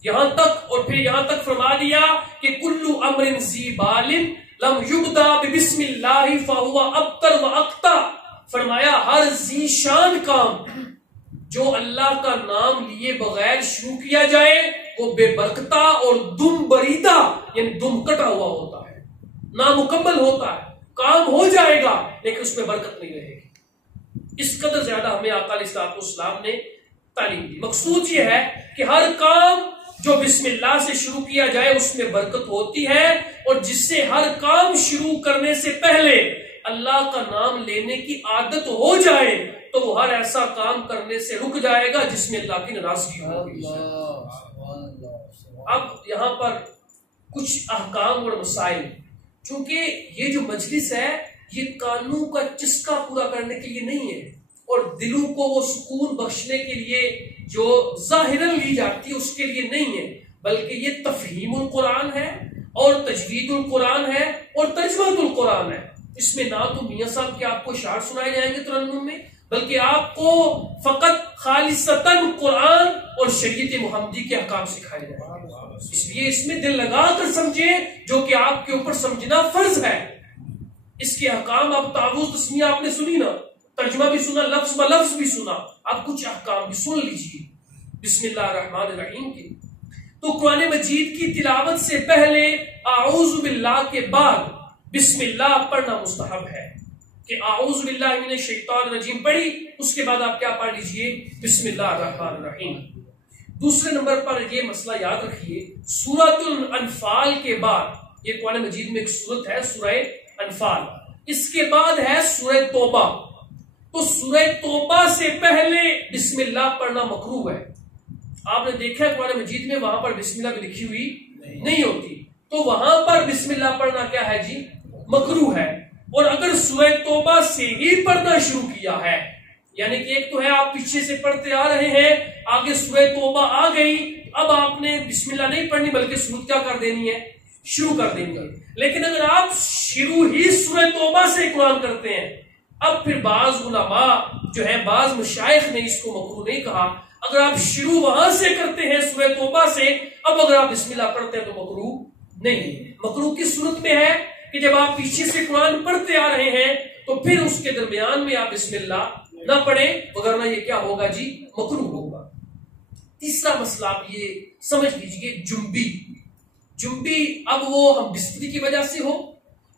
یہاں تک، اور پھر یہاں تک فرما دیا کہ کلو امر ذی بال لم یبدا بسم اللہ فہو ابتر و اقطع۔ فرمایا ہر ذی شان کام جو اللہ کا نام لیے بغیر شروع کیا جائے وہ بے برکتہ اور دم بریدہ، یعنی دم کٹا ہوا ہوتا ہے، نامکمل ہوتا ہے۔ کام ہو جائے گا لیکن اس میں برکت نہیں رہے گی۔ اس قدر زیادہ ہمیں آقا علیہ السلام نے تعلیم دی۔ مقصود یہ ہے کہ ہر کام جو بسم اللہ سے شروع کیا جائے اس میں برکت ہوتی ہے، اور جس سے ہر کام شروع کرنے سے پہلے اللہ کا نام لینے کی عادت ہو جائے تو وہ ہر ایسا کام کرنے سے رک جائے گا جس میں اللہ کی ناراضگی ہوگی۔ اب یہاں پر کچھ احکام اور مسائل، چونکہ یہ جو مجلس ہے یہ کانوں کا چسکا پورا کرنے کے لیے نہیں ہے، اور دلوں کو وہ سکون بخشنے کے لیے جو ظاہراً لی جاتی ہے اس کے لیے نہیں ہے، بلکہ یہ تفہیم القرآن ہے اور تجوید القرآن ہے اور ترجمہ القرآن ہے۔ اس میں نہ تو میاں صاحب کے آپ کو اشعار سنائے جائیں گے ترنم میں، بلکہ آپ کو فقط خالصتاً قرآن اور شریعت محمدی کے احکام سکھائے جائیں گے۔ اس لیے اس میں دل لگا کر سمجھیں، جو کہ آپ کے اوپر سمجھنا فرض ہے۔ اس کے احکام، اب تعوذ تسمیہ آپ نے سنی نا، ترجمہ بھی سنا، لفظ ب لفظ بھی سنا، اب کچھ احکام بھی سن لیجیے بسم اللہ الرحمن الرحیم کے۔ تو قرآن مجید کی تلاوت سے پہلے اعوذ باللہ کے بعد بسم اللہ پڑھنا مستحب ہے، کہ اعوذ باللہ من الشیطان الرجیم پڑھی، اس کے بعد آپ کیا پڑھ لیجئے؟ بسم اللہ الرحمن الرحیم۔ دوسرے نمبر پر یہ مسئلہ یاد رکھیے، سورۃ الانفال کے بعد، یہ قرآن مجید میں ایک سورت ہے سورہ انفال، اس کے بعد ہے سورہ توبہ، تو سورہ توبہ سے پہلے بسم اللہ پڑھنا مکروہ ہے۔ آپ نے دیکھا ہے قرآن مجید میں وہاں پر بسم اللہ بھی لکھی ہوئی نہیں ہوتی، تو وہاں پر بسم اللہ پڑھنا کیا ہے جی؟ مکروہ ہے۔ اور اگر سورہ توبہ سے ہی پڑھنا شروع کیا ہے، یعنی کہ ایک تو ہے آپ پیچھے سے پڑھتے آ رہے ہیں، آگے سورہ توبہ آ گئی، اب آپ نے بسم اللہ نہیں پڑھنی بلکہ سورت کیا کر دینی ہے؟ شروع کر دیں گے۔ لیکن اگر آپ شروع ہی سورہ توبہ سے قرآن کرتے ہیں، اب پھر بعض علماء جو ہیں، بعض مشائخ نے اس کو مکروہ نہیں کہا، اگر آپ شروع وہاں سے کرتے ہیں سورہ توبہ سے، اب اگر آپ بسم اللہ پڑھتے ہیں تو مکروہ نہیں۔ مکروہ کس صورت میں ہے؟ کہ جب آپ پیچھے سے قرآن پڑھتے آ رہے ہیں تو پھر اس کے درمیان میں آپ بسم اللہ نہ پڑھیں، وگرنہ یہ کیا ہوگا جی؟ مکروہ ہوگا۔ تیسرا مسئلہ آپ یہ سمجھ لیجئے، جنبی۔ جنبی اب وہ ہم بستری کی وجہ سے ہو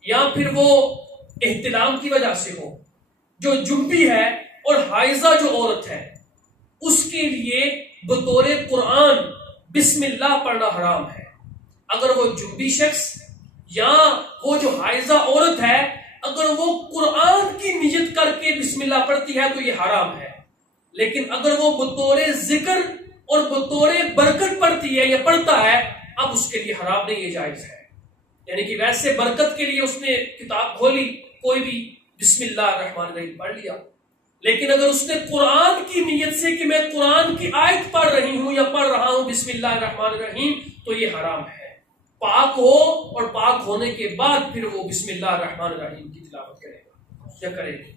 یا پھر وہ احتلام کی وجہ سے ہو، جو جنبی ہے اور حائضہ جو عورت ہے، اس کے لیے بطور قرآن بسم اللہ پڑھنا حرام ہے۔ اگر وہ جنبی شخص یا وہ جو حائضہ عورت ہے، اگر وہ قرآن کی نیت کر کے بسم اللہ پڑھتی ہے تو یہ حرام ہے، لیکن اگر وہ بطور ذکر اور بطور برکت پڑھتی ہے یا پڑھتا ہے، اب اس کے لیے حرام نہیں، یہ جائز ہے۔ یعنی کہ ویسے برکت کے لیے اس نے کتاب کھولی، کوئی بھی بسم اللہ الرحمن الرحیم پڑھ لیا، لیکن اگر اس نے قرآن کی نیت سے کہ میں قرآن کی آیت پڑھ رہی ہوں یا پڑھ رہا ہوں بسم اللہ الرحمن الرحیم، تو یہ حرام ہے۔ پاک ہو اور پاک ہونے کے بعد پھر وہ بسم اللہ الرحمن الرحیم کی تلاوت کرے گا یا کرے گی۔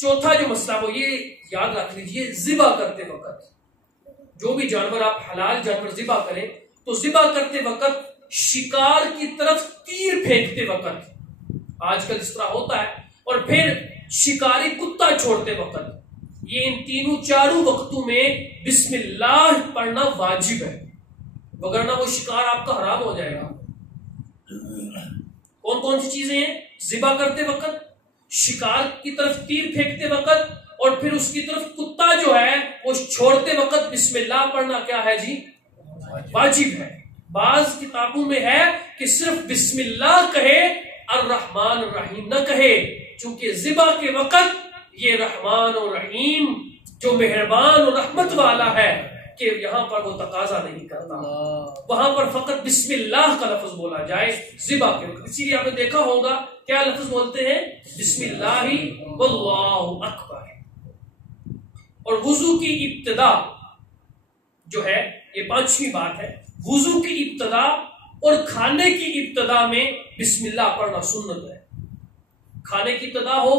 چوتھا جو مسئلہ وہ یہ یاد رکھ لیجئے، ذبح کرتے وقت، جو بھی جانور آپ حلال جانور ذبح کریں تو ذبح کرتے وقت شکار کی طرف تیر پھینکتے وقت، آج کل اس طرح ہوتا ہے، اور پھر شکاری کتا چھوڑتے وقت، یہ ان تینوں چاروں وقتوں میں بسم اللہ پڑھنا واجب ہے، وگرنہ وہ شکار آپ کا حرام ہو جائے گا۔ کون کون سی چیزیں ہیں؟ ذبح کرتے وقت، شکار کی طرف تیر پھینکتے وقت، اور پھر اس کی طرف کتا جو ہے وہ چھوڑتے وقت بسم اللہ پڑھنا کیا ہے جی؟ واجب ہے۔ بعض کتابوں میں ہے کہ صرف بسم اللہ کہے، الرحمن الرحیم نہ کہے، چونکہ ذبح کے وقت یہ رحمان اور رحیم جو مہربان اور رحمت والا ہے کہ یہاں پر وہ تقاضا نہیں کرتا، وہاں پر فقط بسم اللہ کا لفظ بولا جائے ذبح کے وقت۔ اسی لیے آپ نے دیکھا ہوگا کیا لفظ بولتے ہیں؟ بسم اللہ واللہ اکبر۔ اور وضو کی ابتدا جو ہے، یہ پانچویں بات ہے، وضو کی ابتدا اور کھانے کی ابتدا میں بسم اللہ پڑھنا سنت ہے۔ کھانے کی ابتدا ہو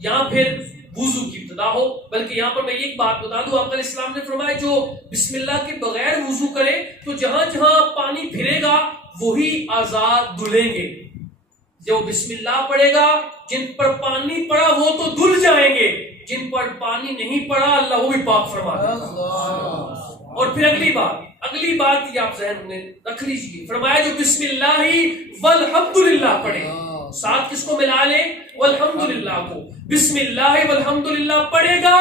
یا پھر وضو کی ابتدا ہو، بلکہ یہاں پر میں ایک بات بتا دوں، آپ علیہ السلام نے فرمایا جو بسم اللہ کے بغیر وضو کرے تو جہاں جہاں پانی پھرے گا وہی اعضاء دھلیں گے۔ جو بسم اللہ پڑھے گا، جن پر پانی پڑا وہ تو دھل جائیں گے، جن پر پانی نہیں پڑا اللہ وہ بھی پاک فرما دے گا۔ اور پھر اگلی بات یہ آپ ذہن میں رکھ لیجیے، فرمایا جو بسم اللہ والحمدللہ پڑھے، ساتھ کس کو ملا لے؟ والحمدللہ کو۔ بسم اللہ والحمدللہ پڑھے گا،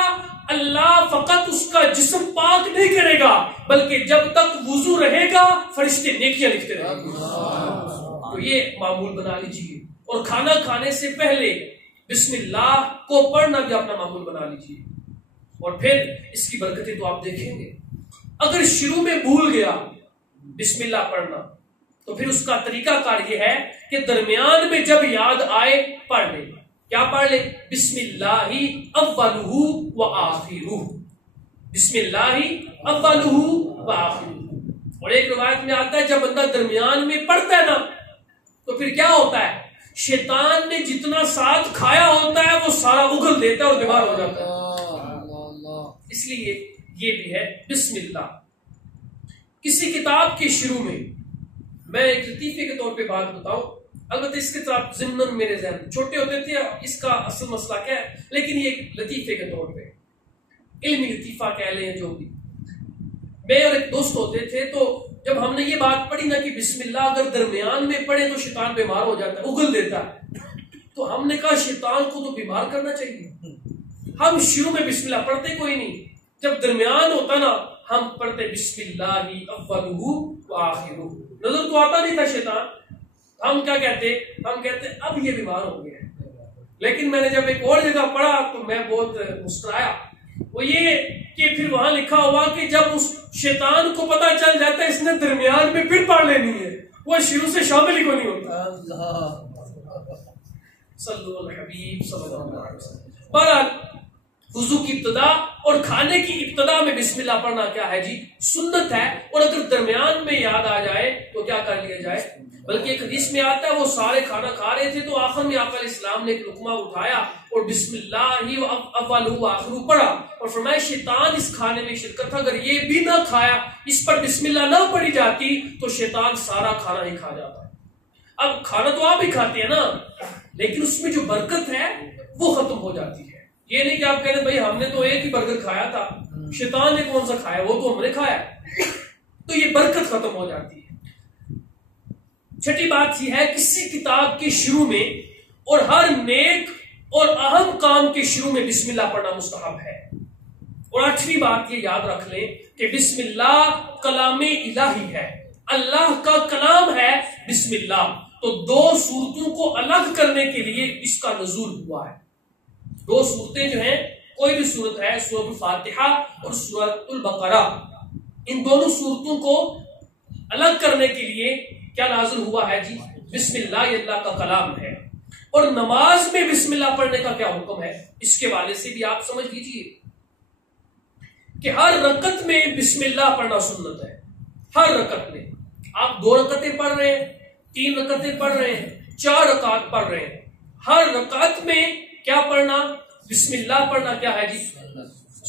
اللہ فقط اس کا جسم پاک نہیں کرے گا، بلکہ جب تک وضو رہے گا فرشتے نیکیاں لکھتے رہیں گے۔ تو یہ معمول بنا لیجیے، اور کھانا کھانے سے پہلے بسم اللہ کو پڑھنا بھی اپنا معمول بنا لیجیے، اور پھر اس کی برکتیں تو آپ دیکھیں گے۔ اگر شروع میں بھول گیا بسم اللہ پڑھنا تو پھر اس کا طریقہ کار یہ ہے کہ درمیان میں جب یاد آئے پڑھ لے۔ کیا پڑھ لے؟ بسم اللہ اولہ و آخرہ، بسم اللہ اولہ و آخرہ۔ اور ایک روایت میں آتا ہے جب بندہ درمیان میں پڑھتا ہے نا تو پھر کیا ہوتا ہے؟ شیطان نے جتنا ساتھ کھایا ہوتا ہے وہ سارا اگل دیتا ہے اور بیمار ہو جاتا ہے۔ اس لیے یہ بھی ہے بسم اللہ۔ کسی کتاب کے شروع میں میں ایک لطیفے کے طور پہ بات بتاؤں، البتہ اس کے ساتھ ضمن میرے ذہن چھوٹے ہوتے تھے اس کا اصل مسئلہ کیا ہے، لیکن یہ ایک لطیفے کے طور پہ علمی لطیفہ کہہ لیں جو بھی. میں اور ایک دوست ہوتے تھے، تو جب ہم نے یہ بات پڑھی نا کہ بسم اللہ اگر درمیان میں پڑھے تو شیطان بیمار ہو جاتا ہے، اگل دیتا ہے، تو ہم نے کہا شیطان کو تو بیمار کرنا چاہیے. ہم شروع میں بسم اللہ پڑھتے کوئی نہیں، جب درمیان ہوتا نا ہم پڑھتے بسم اللہ اولہ وآخرہ. نظر تو آتا نہیں تھا شیطان. ہم کیا کہتے، ہم کہتے اب یہ بیمار ہو گیا. لیکن میں نے جب ایک اور جگہ پڑھا تو میں بہت مسکرایا. وہ یہ کہ پھر وہاں لکھا ہوا کہ جب اس شیطان کو پتا چل جاتا ہے اس نے درمیان میں پھر پڑھ لینی ہے، وہ شروع سے شامل ہی کو نہیں ہوتا. صلی اللہ حبیب صلی اللہ علیہ وسلم. بہرحال وضو کی ابتدا اور کھانے کی ابتدا میں بسم اللہ پڑھنا کیا ہے جی، سنت ہے. اور اگر درمیان میں یاد آ جائے تو کیا کر لیا جائے. بلکہ ایک حدیث میں آتا ہے وہ سارے کھانا کھا رہے تھے تو آخر میں آقا علیہ السلام نے ایک لقمہ اٹھایا اور بسم اللہ اولہ وآخرہ پڑھا اور فرمایا شیطان اس کھانے میں شرکت تھا، اگر یہ بھی نہ کھایا، اس پر بسم اللہ نہ پڑھی جاتی تو شیطان سارا کھانا ہی کھا جاتا. اب کھانا تو آپ ہی کھاتے ہیں نا، لیکن اس میں جو برکت ہے وہ ختم ہو جاتی ہے. یہ نہیں کہ آپ کہتے بھائی ہم نے تو ایک ہی برگر کھایا تھا، شیطان نے کون سا کھایا، وہ تو ہم نے کھایا، تو یہ برکت ختم ہو جاتی ہے. چھٹی بات یہ ہے کسی کتاب کے شروع میں اور ہر نیک اور اہم کام کے شروع میں بسم اللہ پڑھنا مستحب ہے. اور آٹھویں بات یہ یاد رکھ لیں کہ بسم اللہ کلام الہی ہے، اللہ کا کلام ہے بسم اللہ. تو دو صورتوں کو الگ کرنے کے لیے اس کا نزول ہوا ہے. دو صورتیں جو ہیں، کوئی بھی صورت ہے، سورۃ الفاتحہ اور سورۃ البقرہ، ان دونوں صورتوں کو الگ کرنے کے لیے کیا نازل ہوا ہے جی، بسم اللہ. یہ اللہ کا کلام ہے. اور نماز میں بسم اللہ پڑھنے کا کیا حکم ہے، اس کے والے سے بھی آپ سمجھ لیجیے کہ ہر رکعت میں بسم اللہ پڑھنا سنت ہے. ہر رکعت میں آپ 2 رکعتیں پڑھ رہے ہیں، 3 رکعتیں پڑھ رہے ہیں، 4 رکعت پڑھ رہے ہیں، ہر رکعت میں کیا پڑھنا، بسم اللہ پڑھنا کیا ہے جی،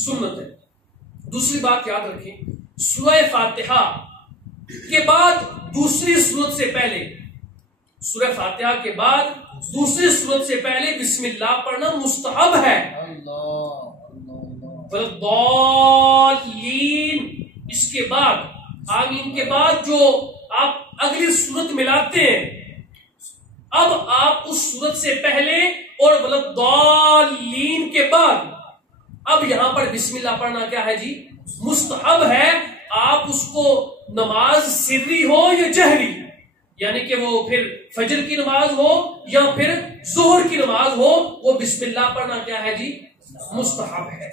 سنت ہے. دوسری بات یاد رکھیں، سورہ فاتحہ کے بعد دوسری سورت سے پہلے، سورہ فاتحہ کے بعد دوسری سورت سے پہلے بسم اللہ پڑھنا مستحب ہے. والضالین اس کے بعد، آمین کے بعد جو آپ اگلی سورت ملاتے ہیں، اب آپ اس سورت سے پہلے اور والضالین کے بعد اب یہاں پر بسم اللہ پڑھنا کیا ہے جی، مستحب ہے. آپ اس کو نماز سری ہو یا جہری، یعنی کہ وہ پھر فجر کی نماز ہو یا پھر ظہر کی نماز ہو، وہ بسم اللہ پڑھنا کیا ہے جی، مستحب ہے.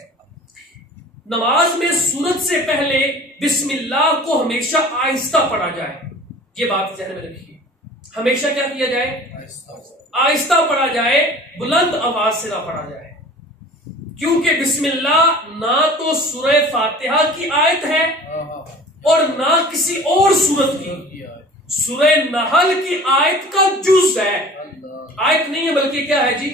نماز میں سورت سے پہلے بسم اللہ کو ہمیشہ آہستہ پڑھا جائے. یہ بات ذہن میں رکھیے، ہمیشہ کیا کیا جائے، آہستہ پڑھا جائے، بلند آواز سے نہ پڑھا جائے. کیونکہ بسم اللہ نہ تو سورہ فاتحہ کی آیت ہے اور نہ کسی اور سورت کی، سورہ نحل کی آیت کا جز ہے. آیت نہیں ہے بلکہ کیا ہے جی،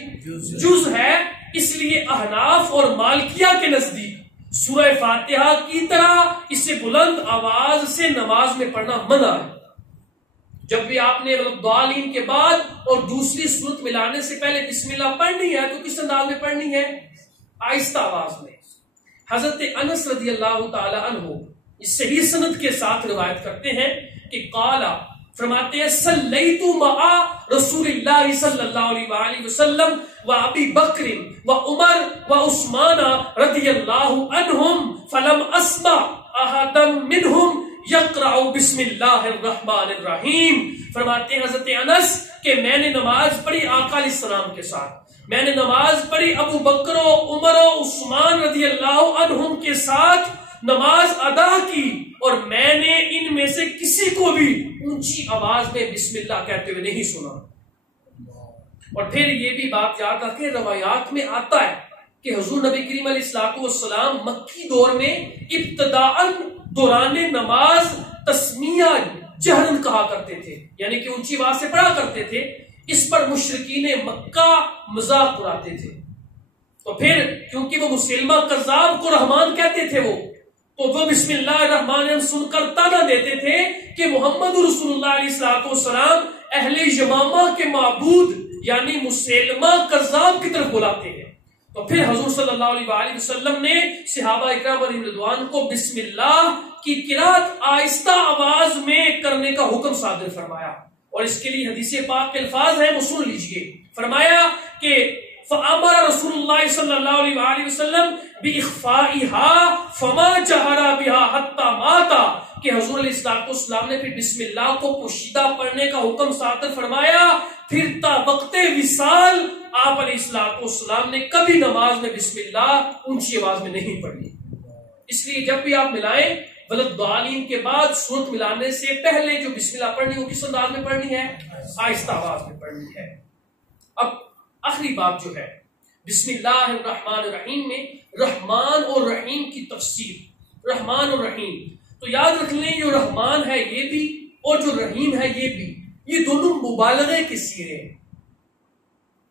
جز ہے. اس لیے احناف اور مالکیہ کے نزدیک سورہ فاتحہ کی طرح اسے بلند آواز سے نماز میں پڑھنا منع ہے. جب بھی آپ نے ضالین کے بعد اور دوسری سورت ملانے سے پہلے بسم اللہ پڑھنی ہے تو کس انداز میں پڑھنی ہے، آہستہ آواز میں. حضرت انس رضی اللہ تعالی عنہ اس صحیح سند کے ساتھ روایت کرتے ہیں کہ قالا فرماتے ہیں صلیت مع رسول اللہ صلی اللہ علیہ وآلہ وسلم و ابی بکر و عمر و عثمان رضی اللہ عنہم فلم اسمع احدا منہم یقرأ بسم اللہ الرحمن الرحیم. فرماتے ہیں حضرت انس کہ میں نے نماز پڑھی آقا علیہ السلام کے ساتھ، میں نے نماز پڑھی ابو بکر و عمر و عثمان رضی اللہ عنہم کے ساتھ، نماز ادا کی، اور میں نے ان میں سے کسی کو بھی اونچی آواز میں بسم اللہ کہتے ہوئے نہیں سنا. اور پھر یہ بھی بات یاد رکھیں، روایات میں آتا ہے کہ حضور نبی کریم علیہ الصلوۃ والسلام مکی دور میں ابتداءً دوران نماز تسمیہ جہرن کہا کرتے تھے، یعنی کہ اونچی آواز سے پڑھا کرتے تھے. اس پر مشرکین مکہ مذاق اڑاتے تھے. تو پھر کیونکہ وہ مسلمہ کذاب کو رحمان کہتے تھے، تو وہ بسم اللہ الرحمن الرحیم سن کر تانا دیتے تھے کہ محمد رسول اللہ علیہ الصلوۃ والسلام اہل یمامہ کے معبود یعنی مسیلمہ کذاب کی طرف بلاتے ہیں۔ تو پھر حضور صلی اللہ علیہ وآلہ وسلم نے صحابہ اکرام علیہم رضوان کو بسم اللہ کی قرات آہستہ آواز میں کرنے کا حکم صادر فرمایا، اور اس کے لیے حدیث پاک کے الفاظ ہیں، وہ سن لیجئے۔ فرمایا کہ فَأَمَرَ رسول اللہ صلی اللہ علیہ وآلہ وسلم بِإِخْفَائِهَا فَمَا جَهَرَ بِهَا حَتَّى مَاتَ، کہ حضور علیہ السلام نے پھر بسم اللہ کو پوشیدہ پڑھنے کا حکم صادر فرمایا، پھر تا وقت وصال آپ علیہ السلام نے کبھی نماز میں بسم اللہ اونچی آواز میں نہیں پڑھی۔ اس لیے جب بھی آپ ملائیں ولدالین کے بعد سورت ملانے سے پہلے جو بسم اللہ پڑھنی وہ کس انداز میں پڑھنی ہے؟ آہستہ آواز میں پڑھنی ہے۔ اب آخری بات جو ہے بسم اللہ الرحمن الرحیم میں رحمان اور رحیم کی تفسیر۔ رحمان اور رحیم تو یاد رکھ لیں، جو رحمان ہے یہ بھی اور جو رحیم ہے یہ بھی، یہ دونوں مبالغے کے صیغے ہیں،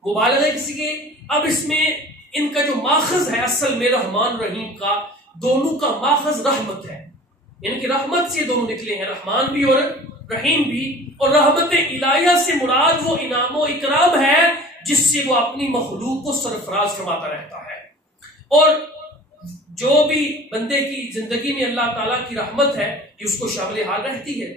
مبالغے کے صیغے۔ اب اس میں ان کا جو ماخذ ہے اصل میں رحمان رحیم کا، دونوں کا ماخذ رحمت ہے، یعنی کہ رحمت سے دونوں نکلے ہیں، رحمان بھی اور رحیم بھی۔ اور رحمت الہیہ سے مراد وہ انعام و اکرام ہے جس سے وہ اپنی مخلوق کو سرفراز فرماتا رہتا ہے۔ اور جو بھی بندے کی زندگی میں اللہ تعالیٰ کی رحمت ہے یہ اس کو شامل حال رہتی ہے۔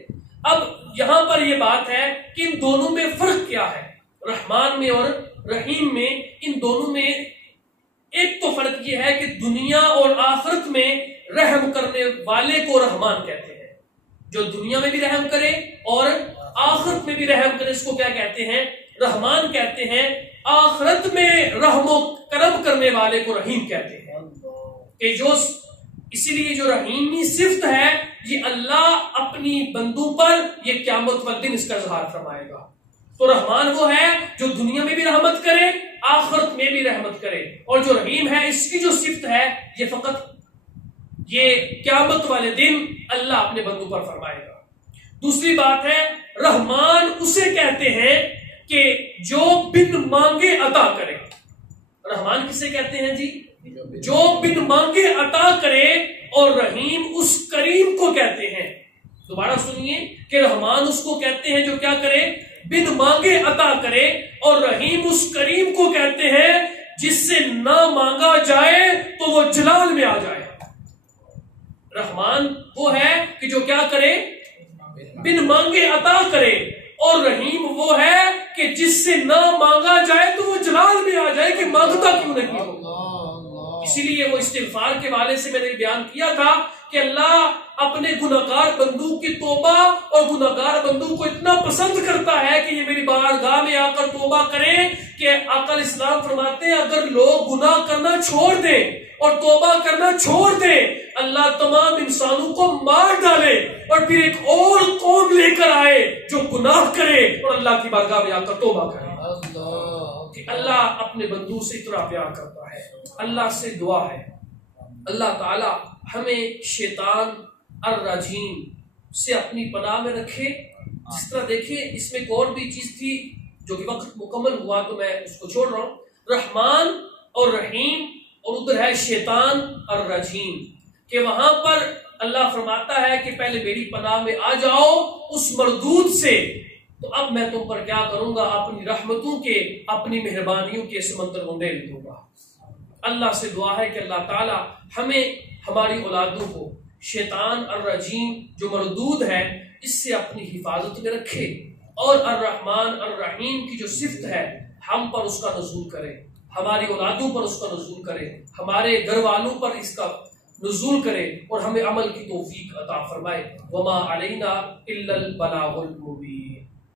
اب یہاں پر یہ بات ہے کہ ان دونوں میں فرق کیا ہے، رحمان میں اور رحیم میں۔ ان دونوں میں ایک تو فرق یہ ہے کہ دنیا اور آخرت میں رحم کرنے والے کو رحمان کہتے ہیں، جو دنیا میں بھی رحم کرے اور آخرت میں بھی رحم کرے اس کو کیا کہتے ہیں؟ رحمان کہتے ہیں۔ آخرت میں رحم و کرم کرنے والے کو رحیم کہتے ہیں، کہ جو اسی لیے جو رحیمی صفت ہے یہ اللہ اپنی بندوں پر یہ قیامت والدن اس کا اظہار فرمائے گا۔ تو رحمان وہ ہے جو دنیا میں بھی رحمت کرے آخرت میں بھی رحمت کرے، اور جو رحیم ہے اس کی جو صفت ہے یہ فقط یہ قیامت والے دن اللہ اپنے بندوں پر فرمائے گا۔ دوسری بات ہے رحمان اسے کہتے ہیں کہ جو بن مانگے عطا کرے۔ رحمان کسے کہتے ہیں جی؟ جو بن مانگے عطا کرے، اور رحیم اس کریم کو کہتے ہیں۔ دوبارہ سنیے کہ رحمان اس کو کہتے ہیں جو کیا کرے؟ بن مانگے عطا کرے، اور رحیم اس کریم کو کہتے ہیں جس سے نہ مانگا جائے تو وہ جلال میں آ جائے۔ رحمان وہ ہے کہ جو کیا کرے؟ بن مانگے عطا کرے، اور رحیم وہ ہے کہ جس سے نہ مانگا جائے تو وہ جلال میں آ جائے کہ مانگتا کیوں نہیں ہو۔ اسی لیے وہ استغفار کے والے سے میں نے بیان کیا تھا کہ اللہ اپنے گناہگار بندوں کی توبہ اور گناہگار بندوں کو اتنا پسند کرتا ہے کہ یہ میری بارگاہ میں آ کر توبہ کریں، کہ آقا علیہ السلام فرماتے ہیں اگر لوگ گناہ کرنا چھوڑ دیں اور توبہ کرنا چھوڑ دیں، اللہ تمام انسانوں کو مار ڈالے اور پھر ایک اور قوم لے کر آئے جو گناہ کرے اور اللہ کی بارگاہ میں آ کر توبہ کرے۔ کہ اللہ اپنے بندوں سے اتنا پیار کرتا ہے۔ اللہ سے دعا ہے اللہ تعالی ہمیں شیطان الرجیم سے اپنی پناہ میں رکھے۔ جس طرح دیکھیں اس میں ایک اور بھی چیز تھی جو کہ وقت مکمل ہوا تو میں اس کو چھوڑ رہا ہوں، رحمان اور رحیم، اور ادھر ہے شیطان الرجیم، کہ وہاں پر اللہ فرماتا ہے کہ پہلے میری پناہ میں آ جاؤ اس مردود سے، تو اب میں تم پر کیا کروں گا؟ اپنی رحمتوں کے، اپنی مہربانیوں کے سمندر کو ڈیل دوں گا۔ اللہ سے دعا ہے کہ اللہ تعالی ہمیں ہماری اولادوں کو شیطان الرجیم جو مردود ہے اس سے اپنی حفاظت میں رکھے، اور الرحمن الرحیم کی جو صفت ہے ہم پر اس کا نزول کرے، ہماری اولادوں پر اس کا نزول کرے، ہمارے گھر والوں پر اس کا نزول کرے، اور ہمیں عمل کی توفیق عطا فرمائے۔ وما علینا الا البلاغ المبین۔